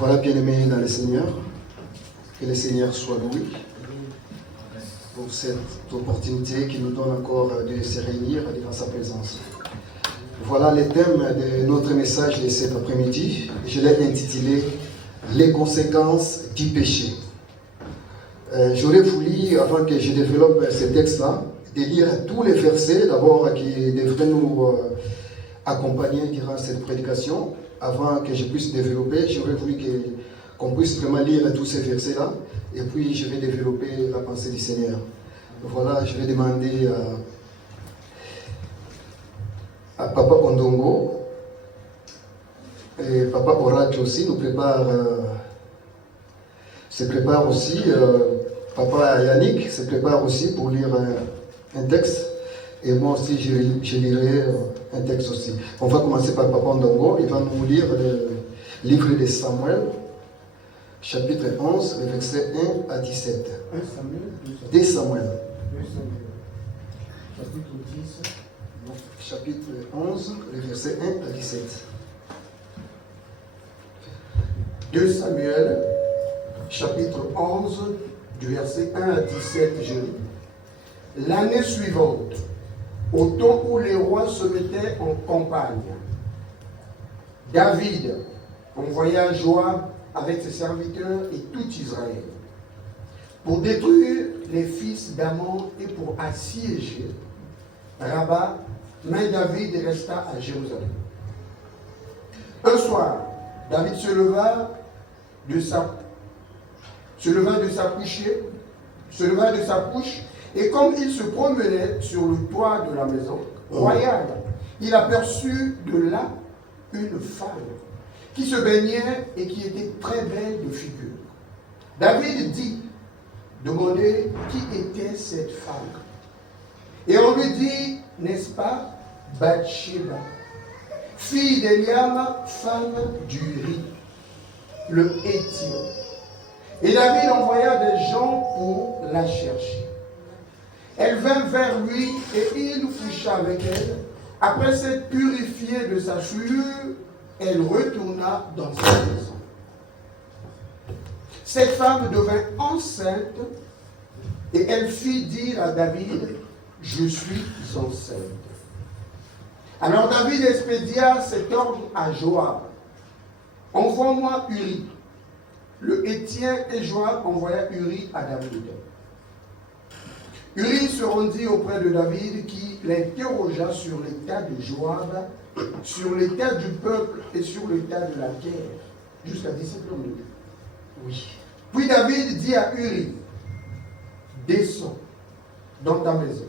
Voilà, bien-aimés dans le Seigneur, que le Seigneur soit loué pour cette opportunité qu'il nous donne encore de se réunir devant sa présence. Voilà le thème de notre message de cet après-midi. Je l'ai intitulé « Les conséquences du péché ». J'aurais voulu, avant que je développe ce texte-là, de lire tous les versets d'abord qui devraient nous accompagner durant cette prédication. Avant que je puisse développer, j'aurais voulu qu'on puisse vraiment lire tous ces versets-là, et puis je vais développer la pensée du Seigneur. Voilà, je vais demander à Papa Ondongo, et Papa Oracle aussi, se prépare aussi, Papa Yannick se prépare aussi pour lire un texte. Et moi aussi, je lirai un texte aussi. On va commencer par Papa Ndongo. Il va nous lire le livre de Samuel, chapitre 11, les versets 1 à 17. 1 Samuel, 2 Samuel. 2 Samuel. Chapitre 10. Chapitre 11, les versets 1 à 17. 2 Samuel, chapitre 11, du verset 1 à 17, je lis. L'année suivante, au temps où les rois se mettaient en campagne, David envoya Joab avec ses serviteurs et tout Israël pour détruire les fils d'Ammon et pour assiéger Rabat, mais David resta à Jérusalem. Un soir, David se leva de sa couche, et comme il se promenait sur le toit de la maison royale, il aperçut de là une femme qui se baignait et qui était très belle de figure. David dit, demandez qui était cette femme. Et on lui dit, n'est-ce pas, Bathsheba, fille d'Eliam, femme d'Uri, le Héthien. Et David envoya des gens pour la chercher. Elle vint vers lui et il coucha avec elle. Après s'être purifiée de sa souillure, elle retourna dans sa maison. Cette femme devint enceinte et elle fit dire à David, je suis enceinte. Alors David expédia cet ordre à Joab. Envoie-moi Uri. Le Héthien, et Joab envoya Uri à David. Uri se rendit auprès de David qui l'interrogea sur l'état de Joab, sur l'état du peuple et sur l'état de la guerre, jusqu'à 17 ans. Oui. Puis David dit à Uri, descends dans ta maison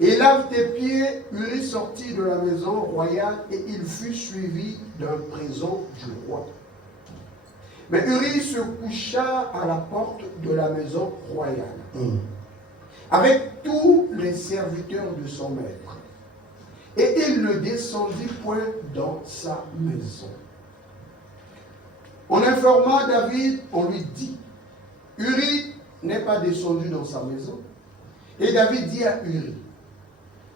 et lave tes pieds. Uri sortit de la maison royale et il fut suivi d'un présent du roi. Mais Uri se coucha à la porte de la maison royale, avec tous les serviteurs de son maître. Et il ne descendit point dans sa maison. On informa David, on lui dit, Uri n'est pas descendu dans sa maison. Et David dit à Uri,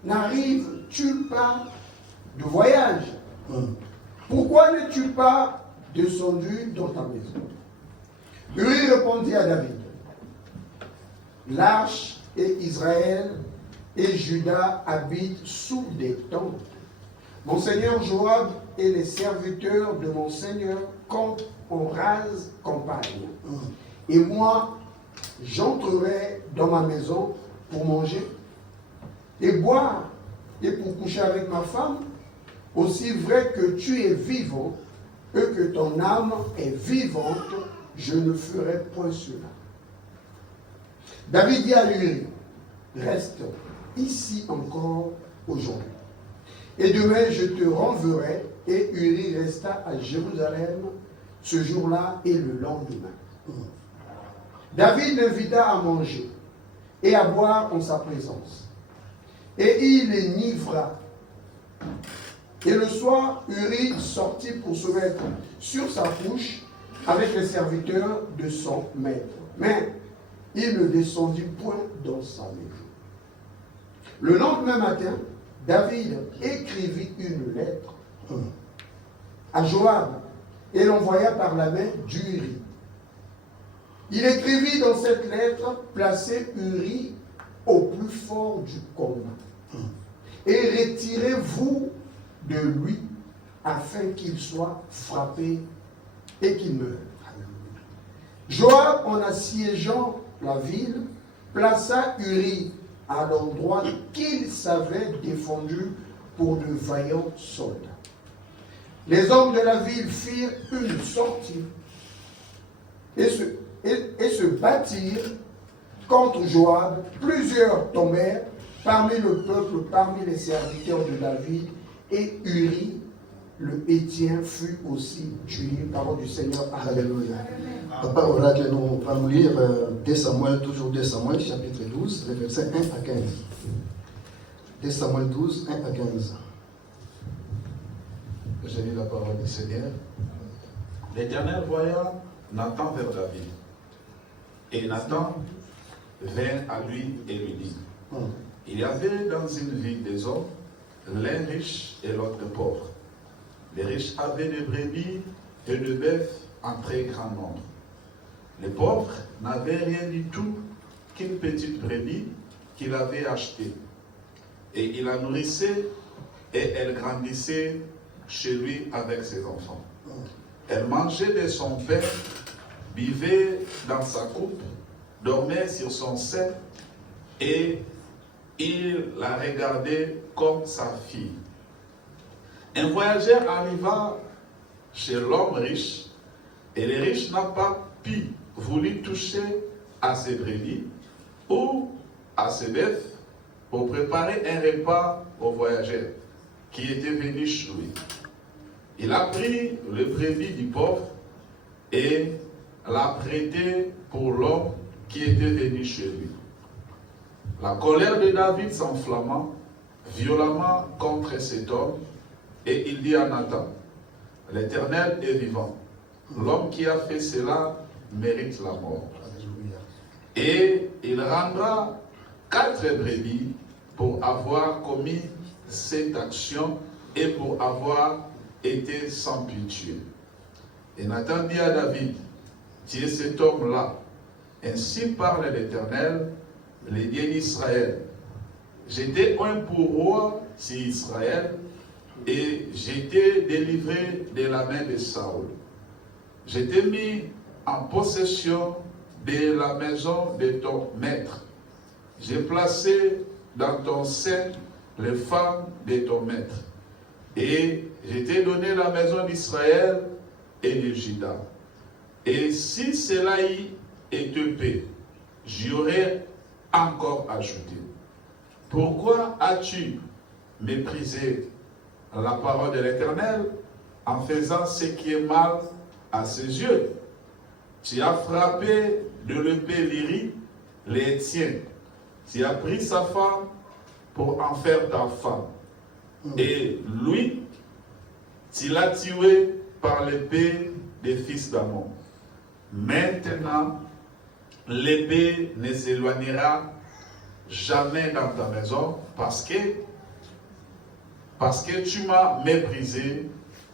n'arrives-tu pas de voyage? Pourquoi n'es-tu pas descendu dans ta maison? Uri répondit à David, l'arche et Israël et Juda habitent sous des tentes. Mon seigneur Joab et les serviteurs de mon seigneur campent en rase campagne. Et moi, j'entrerai dans ma maison pour manger et boire et pour coucher avec ma femme, aussi vrai que tu es vivant et que ton âme est vivante, je ne ferai point cela. David dit à Uri, reste ici encore aujourd'hui. Et demain je te renverrai. Et Uri resta à Jérusalem ce jour-là et le lendemain. David l'invita à manger et à boire en sa présence. Et il l'enivra. Et le soir, Uri sortit pour se mettre sur sa couche avec les serviteurs de son maître. Mais il ne descendit point dans sa maison. Le lendemain matin, David écrivit une lettre à Joab et l'envoya par la main d'Uri. Il écrivit dans cette lettre, placez Uri au plus fort du combat et retirez-vous de lui afin qu'il soit frappé et qu'il meure. Joab, en assiégeant la ville, plaça Uri à l'endroit qu'il savait défendu pour de vaillants soldats. Les hommes de la ville firent une sortie et se battirent contre Joab. Plusieurs tombèrent parmi le peuple, parmi les serviteurs de David, et Uri, le Héthien, fut aussi tué. Parole du Seigneur. Alléluia. Papa oracle nous va nous lire 2 Samuel, toujours 2 Samuel, chapitre 12, les versets 1 à 15. 2 Samuel 12, 1 à 15. J'ai lu la parole du Seigneur. L'Éternel voya Nathan vers David. Et Nathan vint à lui et lui dit, il y avait dans une ville des hommes, l'un riche et l'autre pauvre. Les riches avaient des brebis et de bœufs en très grand nombre. Les pauvres n'avaient rien du tout qu'une petite brebis qu'il avait achetée. Et il la nourrissait et elle grandissait chez lui avec ses enfants. Elle mangeait de son pain, buvait dans sa coupe, dormait sur son sein et il la regardait comme sa fille. Un voyageur arriva chez l'homme riche et le riche n'a pas voulu toucher à ses brebis ou à ses bœufs pour préparer un repas au voyageur qui était venu chez lui. Il a pris le brebis du pauvre et l'a prêté pour l'homme qui était venu chez lui. La colère de David s'enflamma violemment contre cet homme et il dit à Nathan, l'Éternel est vivant. L'homme qui a fait cela mérite la mort. Et il rendra 4 brebis pour avoir commis cette action et pour avoir été sans pitié. Et Nathan dit à David, tu es cet homme-là. Ainsi parle l'Éternel, le Dieu d'Israël. J'étais un pour roi sur Israël et j'étais délivré de la main de Saül. J'étais mis en possession de la maison de ton maître. J'ai placé dans ton sein les femmes de ton maître. Et je t'ai donné la maison d'Israël et de Juda. Et si cela y était peu, j'y aurais encore ajouté. Pourquoi as-tu méprisé la parole de l'Éternel en faisant ce qui est mal à ses yeux? Tu as frappé de l'épée l'Uri, les tiens. Tu as pris sa femme pour en faire ta femme. Et lui, tu l'as tué par l'épée des fils d'Ammon. Maintenant, l'épée ne s'éloignera jamais dans ta maison parce que tu m'as méprisé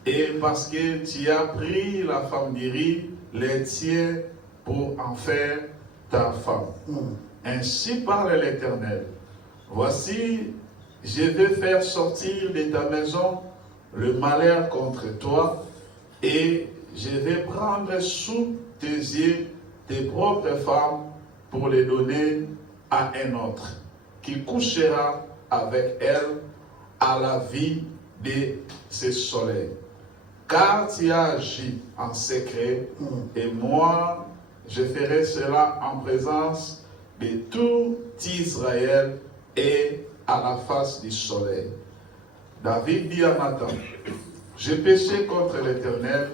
et parce que tu as pris la femme d'Uri, les tiens pour en faire ta femme. Ainsi parle l'Éternel. Voici, je vais faire sortir de ta maison le malheur contre toi et je vais prendre sous tes yeux tes propres femmes pour les donner à un autre qui couchera avec elle à la vie de ce soleil. Car tu as agi en secret et moi je ferai cela en présence de tout Israël et à la face du soleil. David dit à Nathan, j'ai péché contre l'Éternel.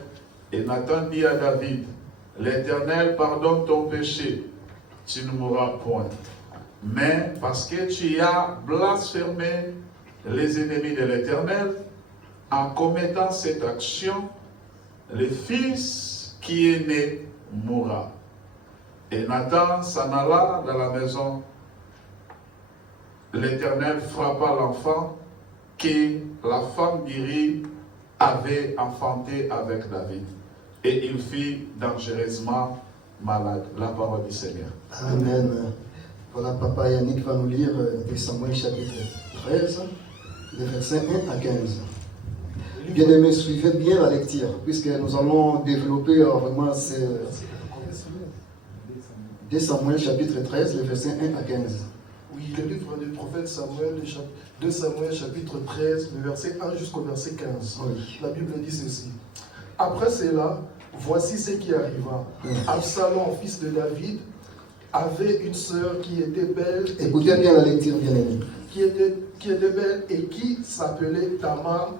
Et Nathan dit à David, l'Éternel pardonne ton péché, tu ne mourras point. Mais parce que tu as blasphémé les ennemis de l'Éternel, en commettant cette action, le fils qui est né mourra. Et Nathan s'en alla dans la maison. L'Éternel frappa l'enfant que la femme d'Uri avait enfanté avec David. et il fut dangereusement malade. La parole du Seigneur. Amen. Voilà, Papa Yannick va nous lire 2 Samuel chapitre 13, les versets 1 à 15. Bien-aimés, suivez bien la lecture, puisque nous allons développer vraiment ces 2 Samuel chapitre 13, les versets 1 à 15. Oui, le livre du prophète Samuel, 2 Samuel chapitre 13, le verset 1 jusqu'au verset 15. Oui. La Bible dit ceci. Après cela, voici ce qui arriva. Absalom, fils de David, avait une sœur qui était belle. Écoutez bien la lecture, bien-aimés. Qui était belle et qui s'appelait Tamar.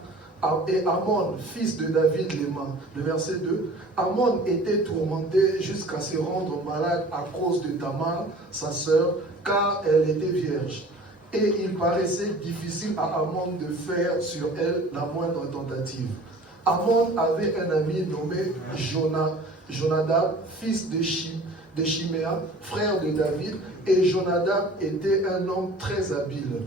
Et Amon, fils de David, l'aima. Le verset 2. Amon était tourmenté jusqu'à se rendre malade à cause de Tamar, sa sœur, car elle était vierge. Et il paraissait difficile à Amon de faire sur elle la moindre tentative. Amon avait un ami nommé Jonadab, fils de Chiméa, frère de David, et Jonadab était un homme très habile.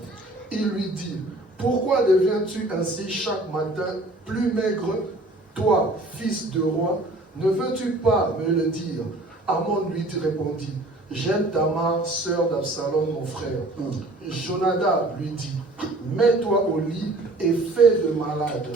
Il lui dit: pourquoi deviens-tu ainsi chaque matin plus maigre, toi, fils de roi? Ne veux-tu pas me le dire? Amon lui répondit: j'aime Tamar, sœur d'Absalom, mon frère. Jonadab lui dit: mets-toi au lit et fais de malade.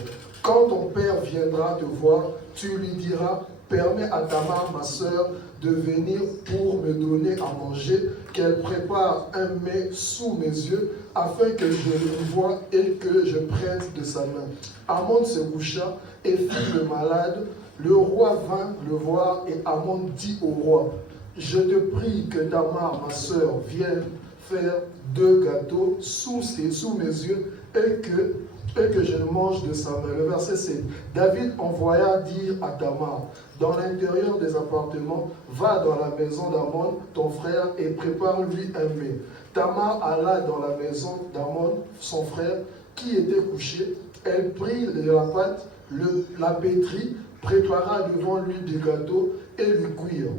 Quand ton père viendra te voir, tu lui diras: permets à Tamar, ma sœur, de venir pour me donner à manger, qu'elle prépare un mets sous mes yeux, afin que je le voie et que je prenne de sa main. Amon se coucha et fit le malade. Le roi vint le voir et Amon dit au roi: je te prie que Tamar, ma sœur, vienne faire 2 gâteaux sous mes yeux et que je mange de sa main. Le verset 7. David envoya dire à Tamar, dans l'intérieur des appartements: va dans la maison d'Amon, ton frère, et prépare-lui un mets. Tamar alla dans la maison d'Amon, son frère, qui était couché. Elle prit la pâte, la pétrit, prépara devant lui des gâteaux et lui cuire.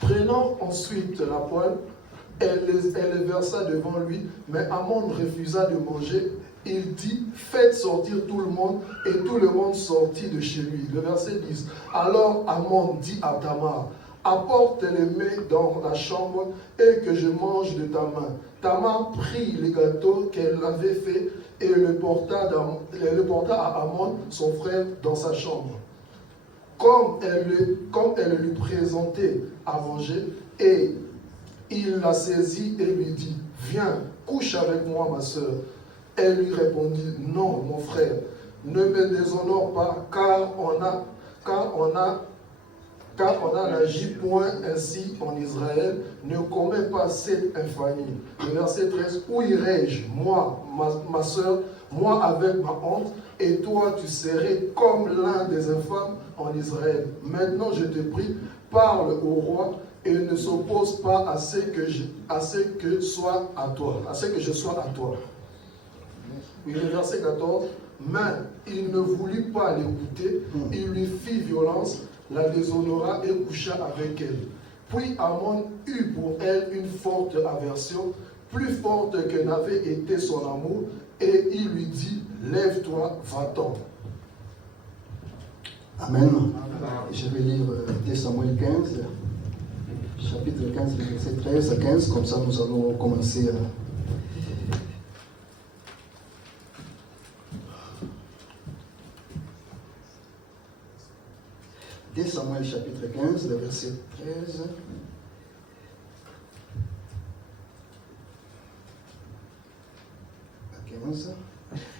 Prenant ensuite la poêle, elle les versa devant lui, mais Amon refusa de manger. Il dit: faites sortir tout le monde, et tout le monde sortit de chez lui. Le verset 10. Alors Amon dit à Tamar: apporte les mets dans la chambre et que je mange de ta main. Tamar prit les gâteaux qu'elle avait fait et le porta à Amon, son frère, dans sa chambre. Comme elle lui présentait à manger, et il la saisit et lui dit: viens, couche avec moi, ma sœur. Elle lui répondit: non, mon frère, ne me déshonore pas, car on n'agit point ainsi en Israël, ne commets pas cette infamie. Le verset 13, où irai-je, moi, ma sœur, moi avec ma honte, et toi tu serais comme l'un des infâmes en Israël. Maintenant je te prie, parle au roi, et ne s'oppose pas à ce que je sois à toi. Oui, le verset 14, mais il ne voulut pas l'écouter, il lui fit violence, la déshonora et coucha avec elle. Puis Amon eut pour elle une forte aversion, plus forte que n'avait été son amour, et il lui dit: lève-toi, va-t'en. Amen. Je vais lire 2 Samuel 15, chapitre 15, verset 13 à 15, comme ça nous allons commencer à... 2 Samuel chapitre 15, le verset 13 à 15.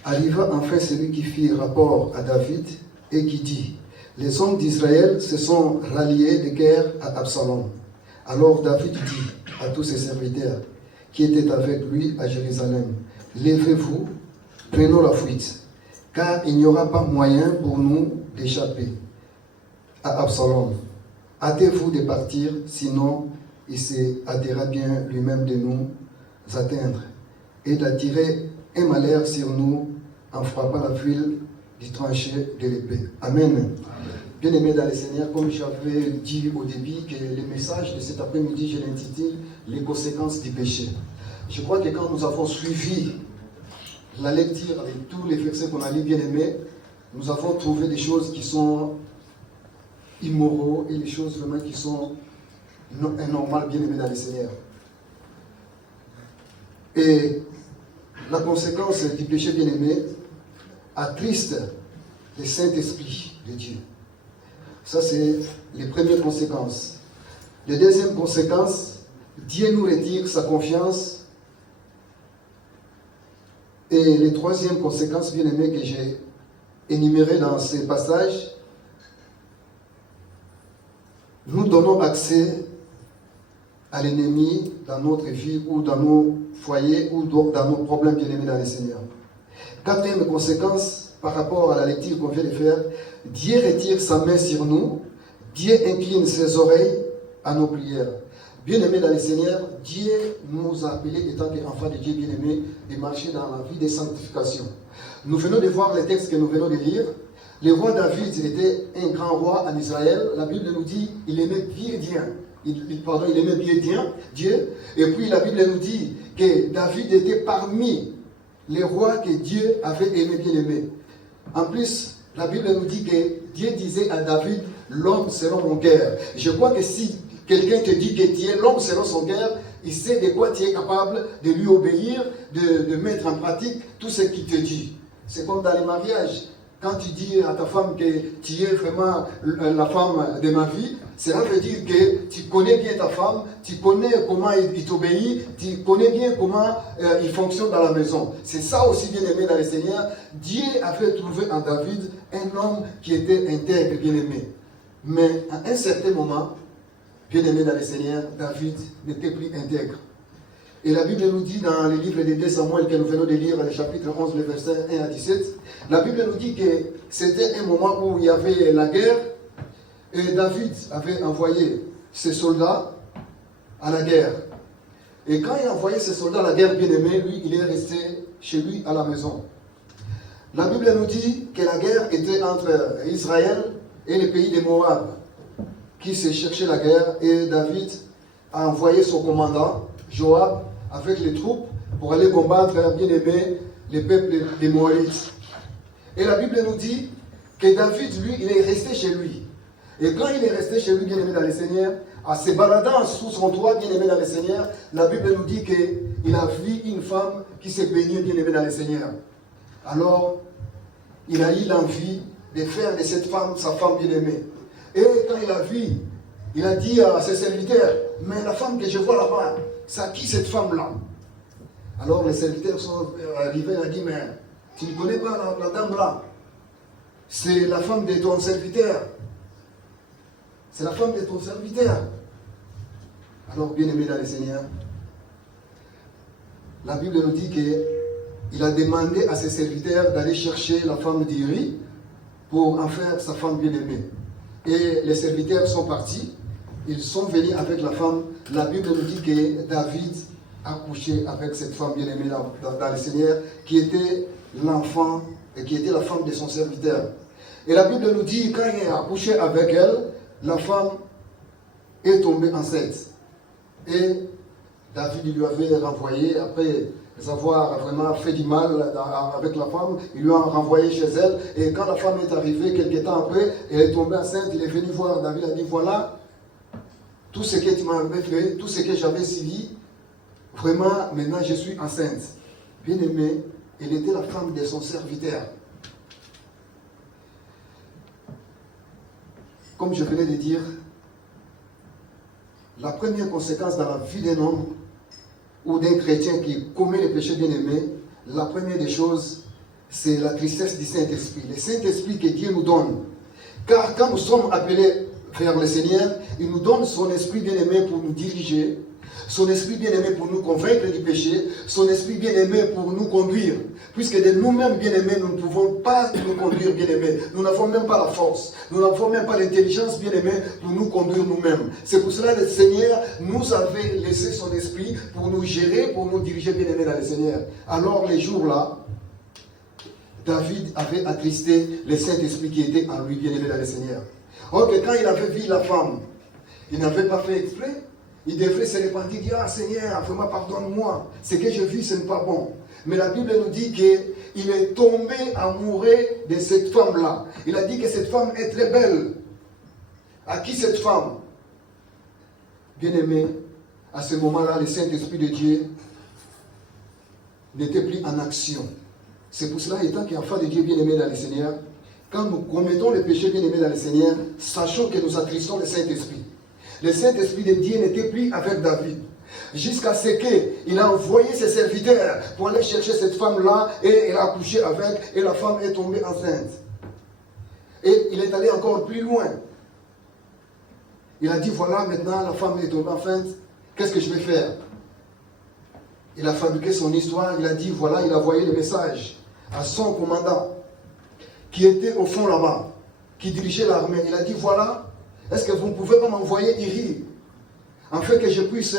Arriva enfin celui qui fit rapport à David et qui dit: les hommes d'Israël se sont ralliés de guerre à Absalom. Alors David dit à tous ses serviteurs qui étaient avec lui à Jérusalem: levez-vous, prenons la fuite, car il n'y aura pas moyen pour nous d'échapper à Absalom. Hâtez-vous de partir, sinon il se hâtera bien lui-même de nous atteindre et d'attirer un malheur sur nous en frappant la file du tranché de l'épée. Amen. Bien-aimés dans le Seigneur, comme j'avais dit au début, que le message de cet après-midi, je l'intitule « Les conséquences du péché ». Je crois que quand nous avons suivi la lecture avec tous les versets qu'on a lus, bien-aimés, nous avons trouvé des choses qui sont immoraux et les choses vraiment qui sont anormales, bien aimés dans le Seigneur. Et la conséquence du péché bien aimé attriste le Saint-Esprit de Dieu. Ça, c'est les premières conséquences. Les deuxièmes conséquences, Dieu nous retire sa confiance. Et les troisièmes conséquences, bien aimées, que j'ai énumérées dans ces passages, nous donnons accès à l'ennemi dans notre vie ou dans nos foyers ou dans nos problèmes, bien aimés dans le Seigneur. Quatrième conséquence, par rapport à la lecture qu'on vient de faire, Dieu retire sa main sur nous, Dieu incline ses oreilles à nos prières. Bien-aimés dans le Seigneur, Dieu nous a appelés, étant qu'enfants de Dieu bien-aimés, de marcher dans la vie de sanctification. Nous venons de voir les textes que nous venons de lire. Le roi David était un grand roi en Israël. La Bible nous dit qu'il aimait bien il aimait bien Dieu. Et puis la Bible nous dit que David était parmi les rois que Dieu avait aimé bien aimé. En plus, la Bible nous dit que Dieu disait à David, l'homme selon mon cœur. Je crois que si quelqu'un te dit que tu es l'homme selon son cœur, il sait de quoi tu es capable de lui obéir, de mettre en pratique tout ce qu'il te dit. C'est comme dans les mariages. Quand tu dis à ta femme que tu es vraiment la femme de ma vie, cela veut dire que tu connais bien ta femme, tu connais comment il t'obéit, tu connais bien comment il fonctionne dans la maison. C'est ça aussi bien aimé dans le Seigneur. Dieu avait trouvé en David un homme qui était intègre, bien aimé. Mais à un certain moment, bien aimé dans le Seigneur, David n'était plus intègre. Et la Bible nous dit dans le livre de 2 Samuel que nous venons de lire, le chapitre 11, le verset 1 à 17, la Bible nous dit que c'était un moment où il y avait la guerre et David avait envoyé ses soldats à la guerre. Et quand il a envoyé ses soldats à la guerre, bien aimé, lui, il est resté chez lui à la maison. La Bible nous dit que la guerre était entre Israël et le pays de Moab, qui se cherchait la guerre, et David a envoyé son commandant, Joab, avec les troupes pour aller combattre, bien aimé, les peuples des Moabites. Et la Bible nous dit que David, lui, il est resté chez lui. Et quand il est resté chez lui, bien aimé dans le Seigneur, en se baladant sous son toit, bien aimé dans le Seigneur, la Bible nous dit qu'il a vu une femme qui se baignait, bien aimé dans le Seigneur. Alors, il a eu l'envie de faire de cette femme sa femme bien aimée. Et quand il a vu, il a dit à ses serviteurs, mais la femme que je vois là-bas, c'est à qui cette femme-là? Alors les serviteurs sont arrivés et ont dit, mais tu ne connais pas la dame là? C'est la femme de ton serviteur. C'est la femme de ton serviteur. Alors, bien aimé dans le Seigneur, la Bible nous dit qu'il a demandé à ses serviteurs d'aller chercher la femme d'Iri pour en faire sa femme bien aimée. Et les serviteurs sont partis. Ils sont venus avec la femme. La Bible nous dit que David a couché avec cette femme bien aimée dans le Seigneur, qui était l'enfant et qui était la femme de son serviteur. Et la Bible nous dit, quand il a couché avec elle, la femme est tombée enceinte. Et David lui avait renvoyé, après avoir vraiment fait du mal avec la femme, il lui a renvoyé chez elle. Et quand la femme est arrivée, quelques temps après, elle est tombée enceinte, il est venu voir David, il a dit, voilà, tout ce que tu m'avais fait, tout ce que j'avais suivi, vraiment, maintenant je suis enceinte. Bien aimée, elle était la femme de son serviteur. Comme je venais de dire, la première conséquence dans la vie d'un homme ou d'un chrétien qui commet le péché bien aimé, la première des choses, c'est la tristesse du Saint-Esprit. Le Saint-Esprit que Dieu nous donne. Car quand nous sommes appelés vers le Seigneur, il nous donne son esprit bien aimé pour nous diriger, son esprit bien aimé pour nous convaincre du péché, son esprit bien aimé pour nous conduire. Puisque de nous-mêmes bien aimés, nous ne pouvons pas nous conduire bien aimés. Nous n'avons même pas la force, nous n'avons même pas l'intelligence bien aimée pour nous conduire nous-mêmes. C'est pour cela que le Seigneur nous avait laissé son esprit pour nous gérer, pour nous diriger bien aimés dans le Seigneur. Alors les jours-là, David avait attristé le Saint-Esprit qui était en lui bien aimé dans le Seigneur. Or que quand il avait vu la femme, il n'avait pas fait exprès. Il devrait se repentir, dire, ah Seigneur, vraiment pardonne-moi. Ce que j'ai vu, ce n'est pas bon. Mais la Bible nous dit qu'il est tombé amoureux de cette femme-là. Il a dit que cette femme est très belle. à qui cette femme, bien-aimée, à ce moment-là, le Saint-Esprit de Dieu n'était plus en action. C'est pour cela, étant qu'enfants de Dieu bien-aimés dans le Seigneur, quand nous commettons les péchés bien-aimés dans le Seigneur, sachons que nous attristons le Saint-Esprit. Le Saint-Esprit de Dieu n'était plus avec David. Jusqu'à ce qu'il a envoyé ses serviteurs pour aller chercher cette femme-là et elle a accouché avec et la femme est tombée enceinte. Et il est allé encore plus loin. Il a dit, voilà, maintenant la femme est tombée enceinte, qu'est-ce que je vais faire? Il a fabriqué son histoire, il a dit, voilà, il a envoyé le message à son commandant qui était au fond là-bas, qui dirigeait l'armée. Il a dit, voilà, est-ce que vous ne pouvez pas m'envoyer Iri, afin que je puisse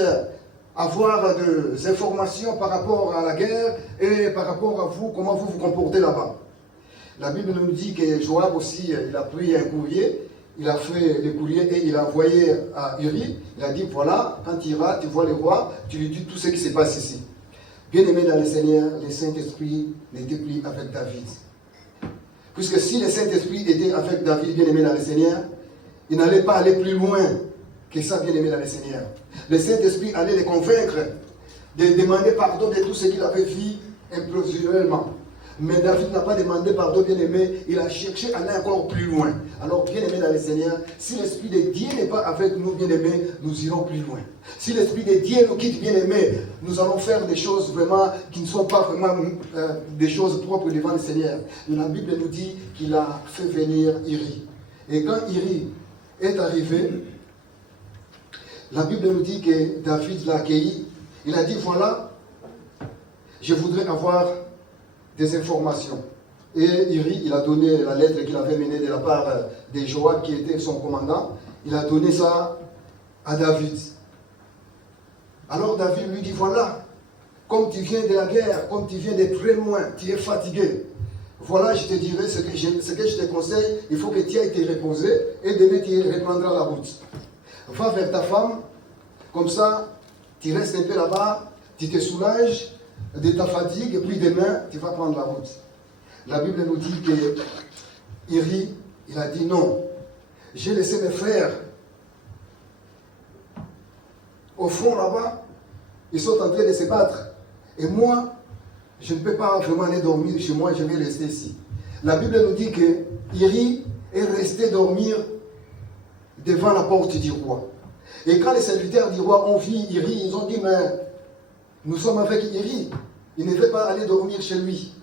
avoir des informations par rapport à la guerre et par rapport à vous, comment vous vous comportez là-bas. La Bible nous dit que Joab aussi, il a pris un courrier, il a fait le courrier et il a envoyé à Uri. Il a dit, voilà, quand tu iras, tu vois le roi, tu lui dis tout ce qui se passe ici. Bien-aimé dans le Seigneur, le Saint-Esprit n'était plus avec David. Puisque si le Saint-Esprit était avec David, bien-aimé dans le Seigneur, il n'allait pas aller plus loin que ça, bien-aimé dans le Seigneur. Le Saint-Esprit allait le convaincre de demander pardon de tout ce qu'il avait fait improvisuellement. Mais David n'a pas demandé pardon, bien-aimé, il a cherché à aller encore plus loin. Alors, bien-aimé dans le Seigneur, si l'Esprit de Dieu n'est pas avec nous, bien-aimé, nous irons plus loin. Si l'Esprit de Dieu nous quitte, bien-aimé, nous allons faire des choses vraiment qui ne sont pas vraiment des choses propres devant le Seigneur. La Bible nous dit qu'il a fait venir Iri. Et quand Iri est arrivé, la Bible nous dit que David l'a accueilli. Il a dit, voilà, je voudrais avoir des informations. Et Iri, il a donné la lettre qu'il avait menée de la part de Joab, qui était son commandant. Il a donné ça à David. Alors David lui dit, voilà, comme tu viens de la guerre, comme tu viens de très loin, tu es fatigué. Voilà, je te dirai ce que je te conseille, il faut que tu ailles te reposer et demain tu reprendras la route. Va vers ta femme, comme ça, tu restes un peu là-bas, tu te soulages de ta fatigue, et puis demain, tu vas prendre la route. La Bible nous dit que Iri, il a dit non. J'ai laissé mes frères au fond là-bas, ils sont en train de se battre. Et moi, je ne peux pas vraiment aller dormir chez moi, je vais rester ici. La Bible nous dit que Iri est resté dormir devant la porte du roi. Et quand les serviteurs du roi ont vu Iri, ils ont dit, mais nous sommes avec Iri, il ne veut pas aller dormir chez lui.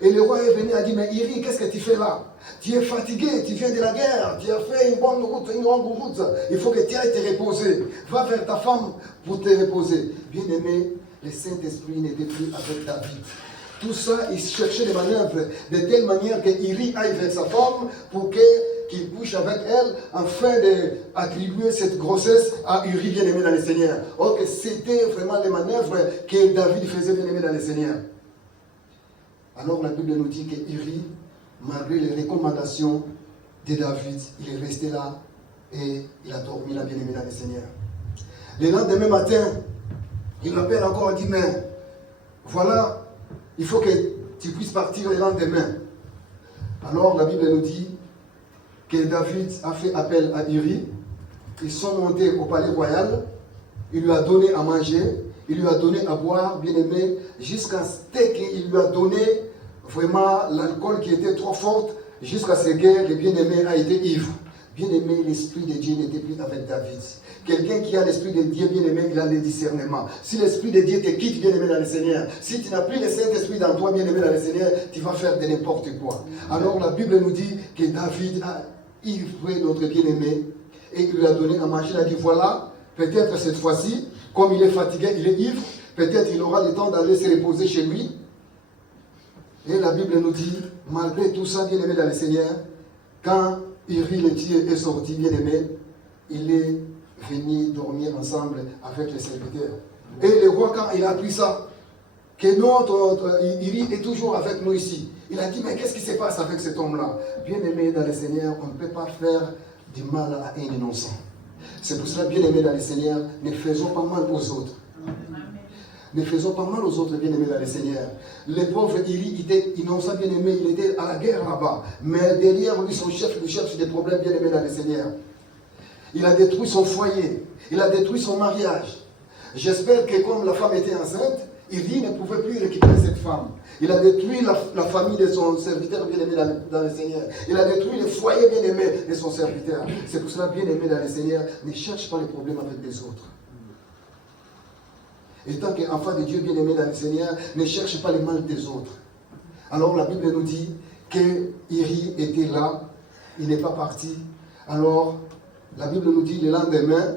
Et le roi est venu et a dit, mais Iri, qu'est-ce que tu fais là? Tu es fatigué, tu viens de la guerre, tu as fait une bonne route, une longue route. Il faut que tu ailles te reposer. Va vers ta femme pour te reposer. Bien-aimé, le Saint-Esprit n'était plus avec David. Tout ça, il cherchait des manœuvres de telle manière que Iri aille vers sa femme pour qu'il couche avec elle afin d'attribuer cette grossesse à Uri, bien-aimé dans le Seigneur. Or que c'était vraiment les manœuvres que David faisait, bien-aimé dans le Seigneur. Alors la Bible nous dit que Uri, malgré les recommandations de David, il est resté là et il a dormi là, bien-aimé dans le Seigneur. Le lendemain matin, il m'appelle encore et dit, mais voilà, il faut que tu puisses partir le lendemain. Alors la Bible nous dit que David a fait appel à Uri. Ils sont montés au palais royal. Il lui a donné à manger. Il lui a donné à boire, bien-aimé, jusqu'à ce qu'il lui a donné vraiment l'alcool qui était trop fort, jusqu'à ce que le bien-aimé a été ivre. Bien-aimé, l'Esprit de Dieu n'était plus avec David. Quelqu'un qui a l'Esprit de Dieu, bien-aimé, il a le discernement. Si l'Esprit de Dieu te quitte, bien-aimé, dans le Seigneur, si tu n'as plus le Saint-Esprit dans toi, bien-aimé, dans le Seigneur, tu vas faire de n'importe quoi. Alors la Bible nous dit que David a ivré notre bien-aimé et il lui a donné à manger. Il a dit, voilà, peut-être cette fois-ci, comme il est fatigué, il est ivre, peut-être il aura le temps d'aller se reposer chez lui. Et la Bible nous dit, malgré tout ça, bien-aimé, dans le Seigneur, quand Uri le Dieu est sorti, bien-aimé, il est venu dormir ensemble avec les serviteurs. Et le roi, quand il a appris ça, que notre Uri est toujours avec nous ici, il a dit, mais qu'est-ce qui se passe avec cet homme-là? Bien-aimé dans le Seigneur, on ne peut pas faire du mal à un innocent. C'est pour cela, bien-aimé dans le Seigneur, ne faisons pas mal aux autres. Ne faisons pas mal aux autres, bien-aimés dans le Seigneur. Le pauvre Iri était innocent, bien-aimé, il était à la guerre là-bas. Mais derrière lui, son chef lui cherche des problèmes, bien-aimés dans le Seigneur. Il a détruit son foyer. Il a détruit son mariage. J'espère que comme la femme était enceinte, Iri ne pouvait plus récupérer cette femme. Il a détruit la famille de son serviteur bien-aimé dans le Seigneur. Il a détruit le foyer bien-aimé de son serviteur. C'est pour cela, bien-aimé dans le Seigneur, ne cherche pas les problèmes avec les autres. Et tant qu'enfant de Dieu bien-aimé dans le Seigneur, ne cherche pas le mal des autres. Alors la Bible nous dit que Iri était là, il n'est pas parti. Alors la Bible nous dit le lendemain,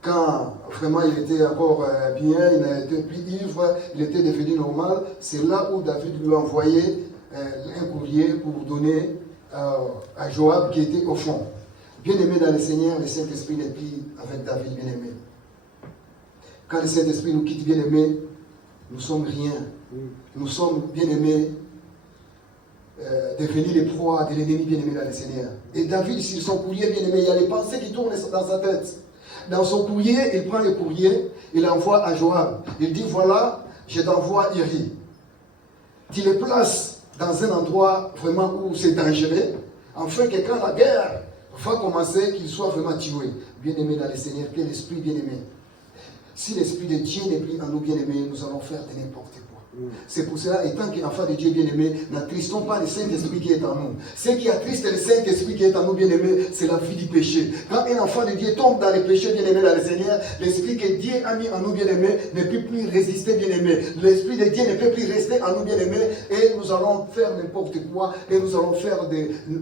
quand vraiment il était encore bien, il n'était plus ivre, il était devenu normal, c'est là où David lui a envoyé un courrier pour donner à Joab qui était au fond. Bien-aimé dans le Seigneur, le Saint-Esprit n'est plus avec David, bien-aimé. Quand le Saint-Esprit nous quitte, bien-aimé, nous sommes rien. Nous sommes, bien-aimés, devenus les proies de l'ennemi, bien-aimé dans le Seigneur. Et David, sur son courrier, bien-aimé, il y a les pensées qui tournent dans sa tête. Dans son courrier, il prend le courrier, il l'envoie à Joab. Il dit, voilà, je t'envoie Iri. Tu les places dans un endroit vraiment où c'est dangereux, afin que quand la guerre va commencer, qu'il soit vraiment tué. Bien-aimé dans le Seigneur, quel esprit bien-aimé. Si l'Esprit de Dieu n'est plus en nous, bien-aimés, nous allons faire de n'importe quoi. C'est pour cela, étant qu'enfant de Dieu bien-aimé, n'attristons pas le Saint-Esprit qui est en nous. Ce qui attriste le Saint-Esprit qui est en nous, bien-aimé, c'est la vie du péché. Quand un enfant de Dieu tombe dans le péché, bien-aimé, dans le Seigneur, l'Esprit que Dieu a mis en nous, bien-aimé, ne peut plus résister, bien-aimé. L'Esprit de Dieu ne peut plus rester en nous, bien-aimé, et nous allons faire n'importe quoi, et nous allons faire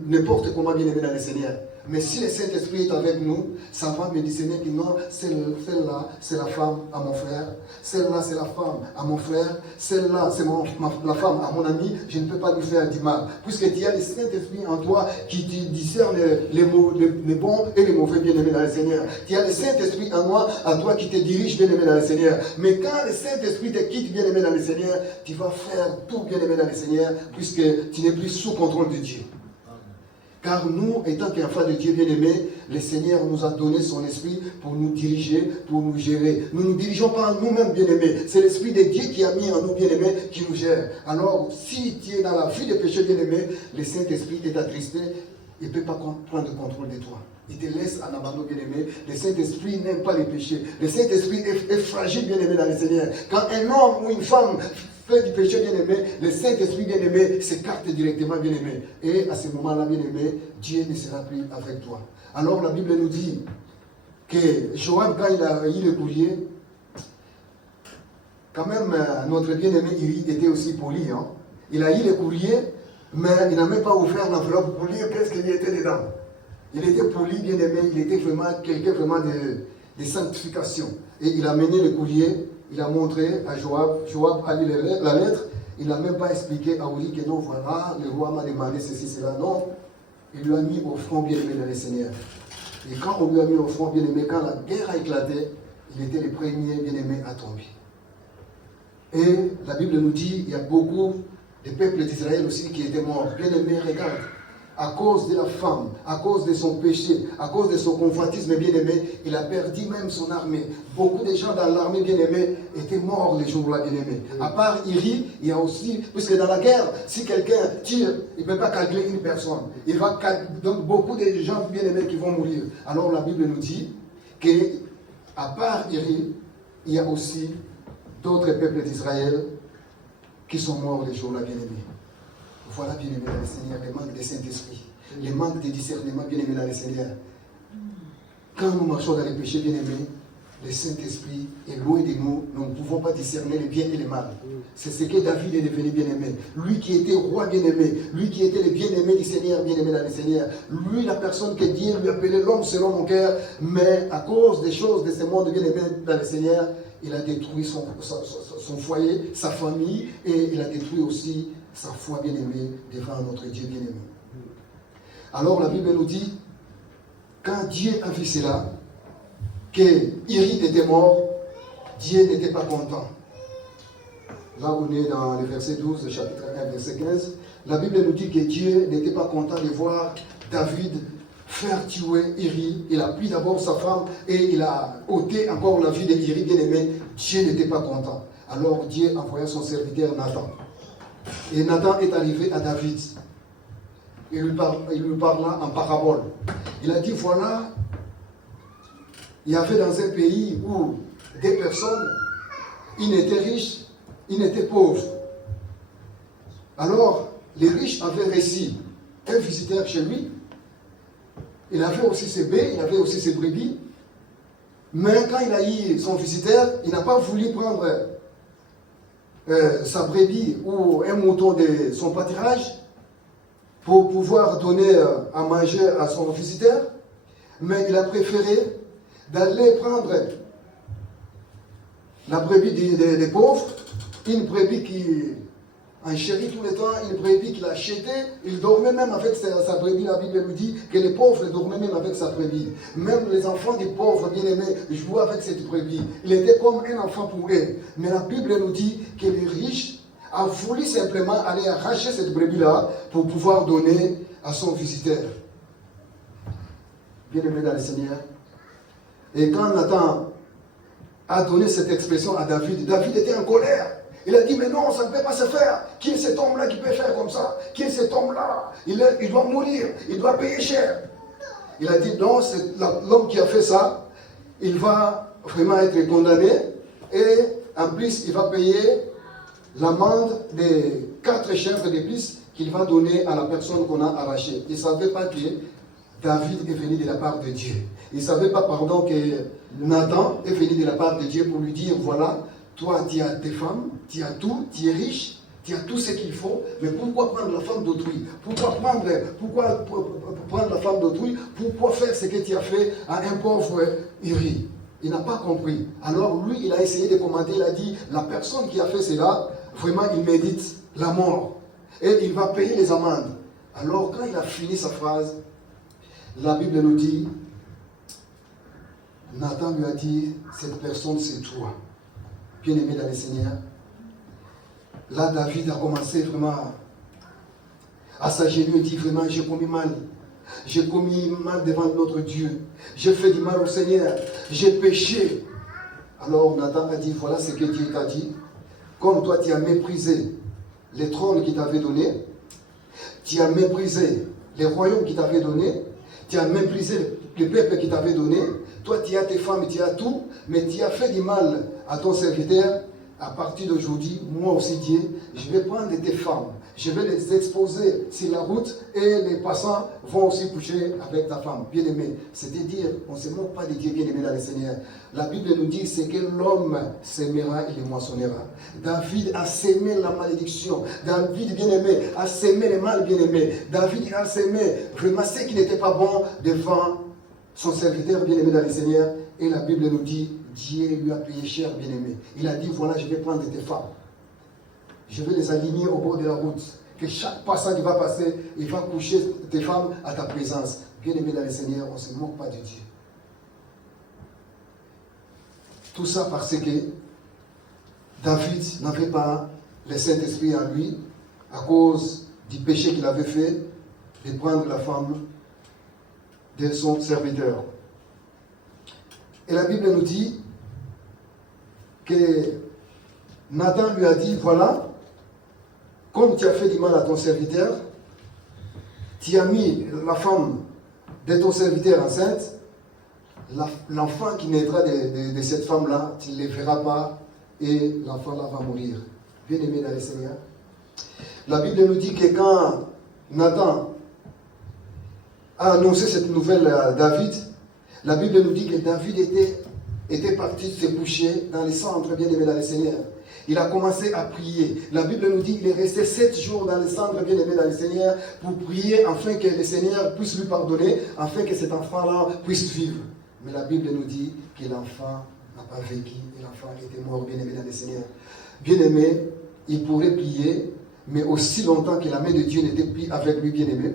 n'importe comment, bien-aimé, dans le Seigneur. Mais si le Saint-Esprit est avec nous, ça va me discerner que non, celle-là, c'est la femme à mon frère. Celle-là, c'est la femme à mon frère. Celle-là, c'est la femme à mon ami. Je ne peux pas lui faire du mal. Puisque tu as le Saint-Esprit en toi qui te discerne les bons et les mauvais, bien-aimés dans le Seigneur. Tu as le Saint-Esprit en moi, à toi qui te dirige, bien-aimé dans le Seigneur. Mais quand le Saint-Esprit te quitte, bien-aimé dans le Seigneur, tu vas faire tout, bien-aimé dans le Seigneur, puisque tu n'es plus sous contrôle de Dieu. Car nous, étant qu'enfants de Dieu bien-aimés, le Seigneur nous a donné son esprit pour nous diriger, pour nous gérer. Nous ne nous dirigeons pas en nous-mêmes bien-aimés. C'est l'esprit de Dieu qui a mis en nous bien-aimés, qui nous gère. Alors, si tu es dans la vie de péché bien-aimé, le Saint-Esprit est attristé, il ne peut pas prendre le contrôle de toi. Il te laisse en abandon bien-aimé. Le Saint-Esprit n'aime pas les péchés. Le Saint-Esprit est fragile bien-aimé dans le Seigneur. Quand un homme ou une femme fait du péché bien-aimé, le Saint-Esprit bien-aimé s'écarte directement bien-aimé. Et à ce moment-là bien-aimé, Dieu ne sera plus avec toi. Alors la Bible nous dit que Joab, quand il a eu le courrier, quand même notre bien-aimé Iri était aussi poli. Hein? Il a eu le courrier, mais il n'a même pas ouvert l'enveloppe pour lire qu'est-ce qu'il y était dedans. Il était poli, bien-aimé, il était vraiment quelqu'un vraiment de sanctification. Et il a mené le courrier. Il a montré à Joab, Joab a lu la lettre, il n'a même pas expliqué à Uri que non, voilà, le roi m'a demandé ceci, cela, non. Il lui a mis au front bien-aimé dans le Seigneur. Et quand on lui a mis au front bien-aimé, quand la guerre a éclaté, il était le premier bien-aimé à tomber. Et la Bible nous dit, il y a beaucoup de peuples d'Israël aussi qui étaient morts. Bien-aimé, regarde. À cause de la femme, à cause de son péché, à cause de son convoitisme bien-aimé, il a perdu même son armée. Beaucoup de gens dans l'armée bien-aimée étaient morts les jours-là bien-aimés. À part Iri, il y a aussi, puisque dans la guerre, si quelqu'un tire, il ne peut pas calculer une personne. Il va donc beaucoup de gens bien-aimés qui vont mourir. Alors la Bible nous dit qu'à part Iri, il y a aussi d'autres peuples d'Israël qui sont morts les jours-là bien-aimés. Voilà, bien-aimé dans le Seigneur, le manque de Saint-Esprit, le manque de discernement, bien-aimé dans le Seigneur. Quand nous marchons dans les péchés, bien-aimés, le Saint-Esprit est loin de nous, nous ne pouvons pas discerner le bien et le mal. C'est ce que David est devenu bien-aimé. Lui qui était roi bien-aimé, lui qui était le bien-aimé du Seigneur, bien-aimé dans le Seigneur. Lui, la personne que Dieu lui appelait l'homme selon mon cœur, mais à cause des choses de ce monde bien-aimé dans le Seigneur, il a détruit son foyer, sa famille, et il a détruit aussi sa foi bien-aimée devant notre Dieu bien-aimé. Alors la Bible nous dit, quand Dieu a vu cela, que Iri était mort, Dieu n'était pas content. Là on est dans le verset 12, chapitre 1, verset 15. La Bible nous dit que Dieu n'était pas content de voir David faire tuer Iri. Il a pris d'abord sa femme et il a ôté encore la vie de Iri bien-aimé. Dieu n'était pas content. Alors Dieu envoya son serviteur Nathan. Et Nathan est arrivé à David. Il lui parla en parabole. Il a dit, voilà, il y avait dans un pays où des personnes, ils n'étaient riches, ils n'étaient pauvres. Alors, les riches avaient reçu un visiteur chez lui. Il avait aussi ses baies, il avait aussi ses brebis. Mais quand il a eu son visiteur, il n'a pas voulu prendre sa brebis ou un mouton de son pâturage pour pouvoir donner à manger à son visiteur. Mais il a préféré d'aller prendre la brebis des pauvres, une brebis qui en chérit tout le temps, une brebis qu'il a achetée. Il dormait même avec sa brebis. La Bible nous dit que les pauvres dormaient même avec sa brebis. Même les enfants des pauvres bien-aimés jouaient avec cette brebis. Il était comme un enfant pour eux. Mais la Bible nous dit que les riches ont voulu simplement aller arracher cette brebis-là pour pouvoir donner à son visiteur. Bien-aimé dans le Seigneur. Et quand Nathan a donné cette expression à David, David était en colère. Il a dit, mais non, ça ne peut pas se faire. Qui est cet homme-là qui peut faire comme ça? Qui est cet homme-là? Il doit mourir, il doit payer cher. Il a dit, non, c'est l'homme qui a fait ça, il va vraiment être condamné. Et en plus, il va payer l'amende des 4 chèvres d'épices qu'il va donner à la personne qu'on a arrachée. Il ne savait pas que David est venu de la part de Dieu. Il ne savait pas, pardon, que Nathan est venu de la part de Dieu pour lui dire, voilà, toi, tu as tes femmes, tu as tout, tu es riche, tu as tout ce qu'il faut, mais pourquoi prendre la femme d'autrui? Pourquoi prendre la femme d'autrui? Pourquoi faire ce que tu as fait à un pauvre Uri? Il n'a pas compris. Alors lui, il a essayé de commenter, il a dit, la personne qui a fait cela, vraiment, il médite la mort. Et il va payer les amendes. Alors quand il a fini sa phrase, la Bible nous dit, Nathan lui a dit, cette personne c'est toi. Bien-aimé dans le Seigneur. Là, David a commencé vraiment à s'agenouiller et dit vraiment, j'ai commis mal. J'ai commis mal devant notre Dieu. J'ai fait du mal au Seigneur. J'ai péché. Alors Nathan a dit, voilà ce que Dieu t'a dit. Comme toi, tu as méprisé les trônes qu'il t'avait donnés, tu as méprisé les royaumes qu'il t'avait donnés, tu as méprisé le peuple qu'il t'avait donné, toi tu as tes femmes, tu as tout, mais tu as fait du mal à ton serviteur. À partir d'aujourd'hui, moi aussi Dieu, je vais prendre tes femmes, je vais les exposer sur la route et les passants vont aussi coucher avec ta femme. Bien-aimé, c'est-à-dire, on ne se moque pas de Dieu, bien-aimé dans le Seigneur. La Bible nous dit, c'est que l'homme s'aimera et le moissonnera. David a sémé la malédiction. David, bien-aimé, a sémé le mal, bien-aimé. David a sémé vraiment ce qui n'était pas bon devant son serviteur, bien-aimé dans le Seigneur. Et la Bible nous dit, Dieu lui a payé cher, bien-aimé. Il a dit, voilà, je vais prendre tes femmes. Je vais les aligner au bord de la route. Que chaque passant qui va passer, il va coucher tes femmes à ta présence. Bien-aimé dans le Seigneur, on ne se moque pas de Dieu. Tout ça parce que David n'avait pas le Saint-Esprit en lui, à cause du péché qu'il avait fait, de prendre la femme de son serviteur. Et la Bible nous dit que Nathan lui a dit, voilà, comme tu as fait du mal à ton serviteur, tu as mis la femme de ton serviteur enceinte, l'enfant qui naîtra de cette femme-là, tu ne le verras pas et l'enfant-là va mourir. Bien-aimé dans le Seigneur. La Bible nous dit que quand Nathan a annoncé cette nouvelle à David, la Bible nous dit que David était parti se coucher dans les centres, bien-aimé dans le Seigneur. Il a commencé à prier. La Bible nous dit qu'il est resté 7 jours dans les centres, bien-aimé dans le Seigneur, pour prier afin que le Seigneur puisse lui pardonner, afin que cet enfant-là puisse vivre. Mais la Bible nous dit que l'enfant n'a pas vécu et l'enfant était mort, bien-aimé dans le Seigneur. Bien-aimé, il pourrait prier, mais aussi longtemps que la main de Dieu n'était plus avec lui, bien-aimé,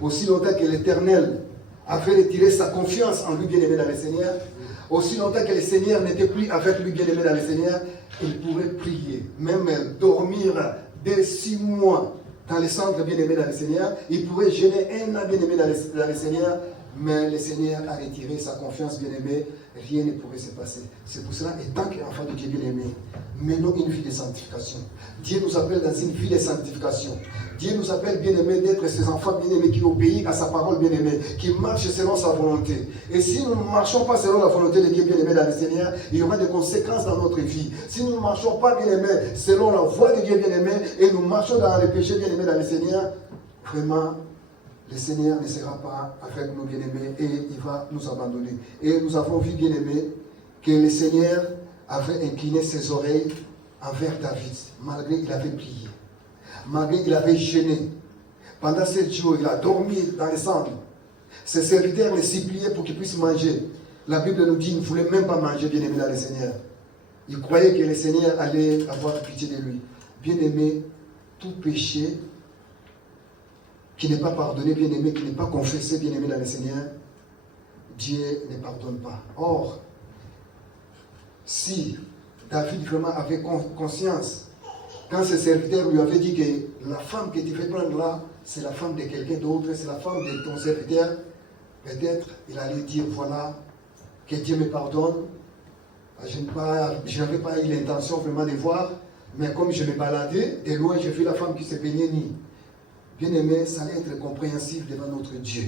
aussi longtemps que l'Éternel avait retiré sa confiance en lui, bien-aimé dans le Seigneur, aussi longtemps que le Seigneur n'était plus avec lui, bien-aimé dans le Seigneur, il pourrait prier, même dormir dès 6 mois dans les centres, bien-aimé dans le Seigneur, il pourrait gêner un an, bien-aimé dans le Seigneur, Mais le Seigneur a retiré sa confiance, bien-aimé, rien ne pourrait se passer. C'est pour cela, et tant qu'enfant de Dieu bien-aimé, menons une vie de sanctification. Dieu nous appelle dans une vie de sanctification. Dieu nous appelle, bien-aimés, d'être ses enfants bien-aimés qui obéissent à sa parole, bien-aimés, qui marchent selon sa volonté. Et si nous ne marchons pas selon la volonté de Dieu, bien-aimé, dans le Seigneur, il y aura des conséquences dans notre vie. Si nous ne marchons pas, bien-aimés, selon la voie de Dieu, bien-aimé, et nous marchons dans les péchés, bien-aimés, dans le Seigneur, vraiment, le Seigneur ne sera pas avec nous, bien-aimés, et il va nous abandonner. Et nous avons vu, bien-aimés, que le Seigneur avait incliné ses oreilles envers David, malgré qu'il avait prié, malgré qu'il avait jeûné. Pendant 7 jours, il a dormi dans les cendres. Ses serviteurs le suppliaient pour qu'il puisse manger. La Bible nous dit qu'il ne voulait même pas manger, bien-aimé, dans le Seigneur. Il croyait que le Seigneur allait avoir pitié de lui. Bien-aimé, tout péché qui n'est pas pardonné, bien-aimé, qui n'est pas confessé, bien-aimé, dans le Seigneur, Dieu ne pardonne pas. Or, si David vraiment avait conscience, quand ses serviteurs lui avaient dit que la femme que tu fais prendre là, c'est la femme de quelqu'un d'autre, c'est la femme de ton serviteur, peut-être il allait dire, voilà, que Dieu me pardonne. Je n'avais pas eu l'intention vraiment de voir, mais comme je me baladais, de loin, j'ai vu la femme qui se baignait nue. Bien-aimé, ça allait être compréhensible devant notre Dieu.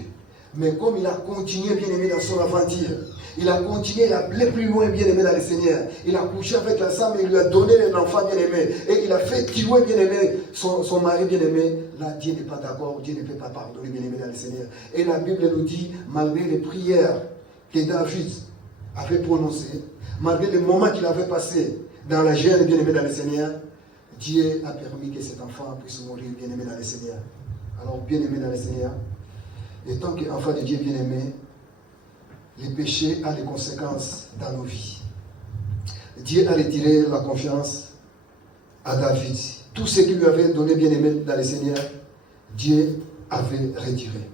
Mais comme il a continué, bien-aimé, dans son aventure, il a continué, il a allé plus loin, bien-aimé, dans le Seigneur. Il a couché avec la femme et il lui a donné l'enfant, bien-aimé. Et il a fait tuer, bien-aimé, son mari, bien-aimé. Là, Dieu n'est pas d'accord, Dieu ne peut pas pardonner, bien-aimé, dans le Seigneur. Et la Bible nous dit, malgré les prières que David avait prononcées, malgré les moments qu'il avait passés dans la gêne, bien-aimé, dans le Seigneur, Dieu a permis que cet enfant puisse mourir, bien-aimé, dans le Seigneur. Alors, bien-aimé dans le Seigneur, et tant qu'enfant de Dieu bien-aimé, le péché a des conséquences dans nos vies. Dieu a retiré la confiance à David. Tout ce qu'il lui avait donné bien-aimé dans le Seigneur, Dieu avait retiré.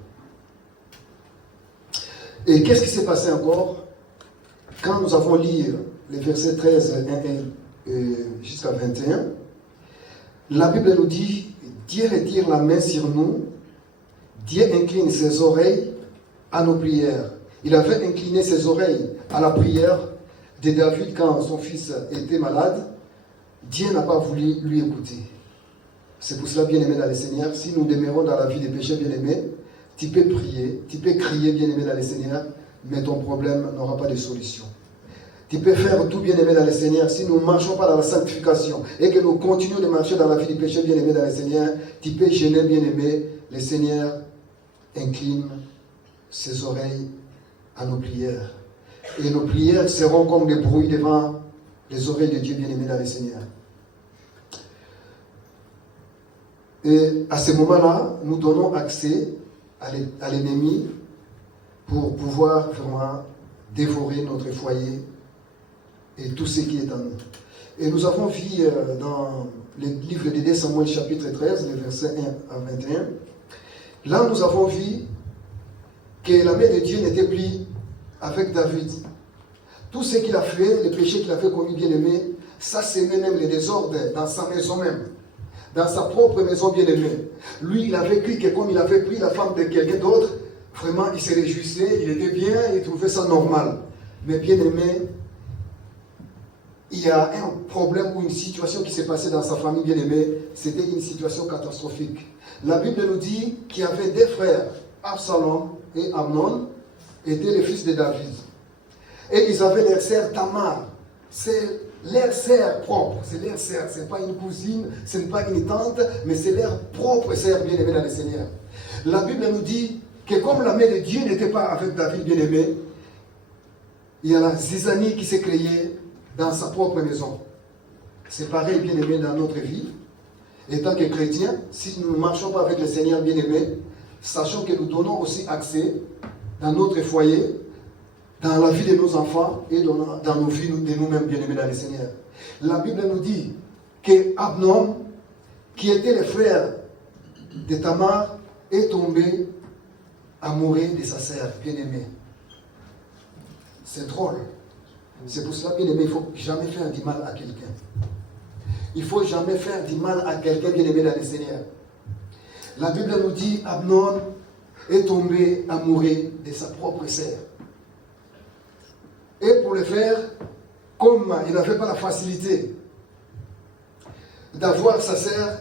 Et qu'est-ce qui s'est passé encore? Quand nous avons lu les versets 13 jusqu'à 21, la Bible nous dit, Dieu retire la main sur nous, Dieu incline ses oreilles à nos prières. Il avait incliné ses oreilles à la prière de David quand son fils était malade. Dieu n'a pas voulu lui écouter. C'est pour cela, bien-aimé dans le Seigneur, si nous demeurons dans la vie des péchés, bien-aimé, tu peux prier, tu peux crier, bien-aimé dans le Seigneur, mais ton problème n'aura pas de solution. Tu peux faire tout, bien-aimé dans le Seigneur, si nous ne marchons pas dans la sanctification et que nous continuons de marcher dans la vie du péché, bien-aimé dans le Seigneur, tu peux gêner, bien-aimé, le Seigneur incline ses oreilles à nos prières. Et nos prières seront comme des bruits devant les oreilles de Dieu, bien-aimé dans le Seigneur. Et à ce moment-là, nous donnons accès à l'ennemi pour pouvoir vraiment dévorer notre foyer et tout ce qui est en nous. Et nous avons vu dans le livre de 2 Samuel chapitre 13, les versets 1 à 21, là nous avons vu que la main de Dieu n'était plus avec David. Tout ce qu'il a fait, les péchés qu'il a fait commis, bien-aimé, ça semait même les désordres dans sa maison même. Dans sa propre maison, bien-aimé. Lui, il avait cru que comme il avait pris la femme de quelqu'un d'autre, vraiment, il se réjouissait, il était bien, il trouvait ça normal. Mais bien-aimé, il y a un problème ou une situation qui s'est passée dans sa famille, bien-aimé. C'était une situation catastrophique. La Bible nous dit qu'il y avait deux frères, Absalom et Amnon, étaient les fils de David. Et ils avaient leur sœur Tamar. C'est leur sœur propre, c'est leur sœur, ce n'est pas une cousine, ce n'est pas une tante, mais c'est leur propre sœur bien-aimée dans le Seigneur. La Bible nous dit que comme la main de Dieu n'était pas avec David bien-aimé, il y a la zizanie qui s'est créée dans sa propre maison. C'est pareil bien-aimé dans notre vie. Et tant que chrétiens, si nous ne marchons pas avec le Seigneur bien-aimé, sachons que nous donnons aussi accès dans notre foyer, dans la vie de nos enfants et dans nos vies de nous-mêmes bien-aimés dans le Seigneur. La Bible nous dit que Amnon, qui était le frère de Tamar, est tombé amoureux de sa sœur bien-aimée. C'est drôle. C'est pour cela, bien-aimé, il ne faut jamais faire du mal à quelqu'un. Il ne faut jamais faire du mal à quelqu'un bien-aimé dans le Seigneur. La Bible nous dit, Amnon est tombé amoureux de sa propre sœur. Et pour le faire, comme il n'avait pas la facilité d'avoir sa sœur,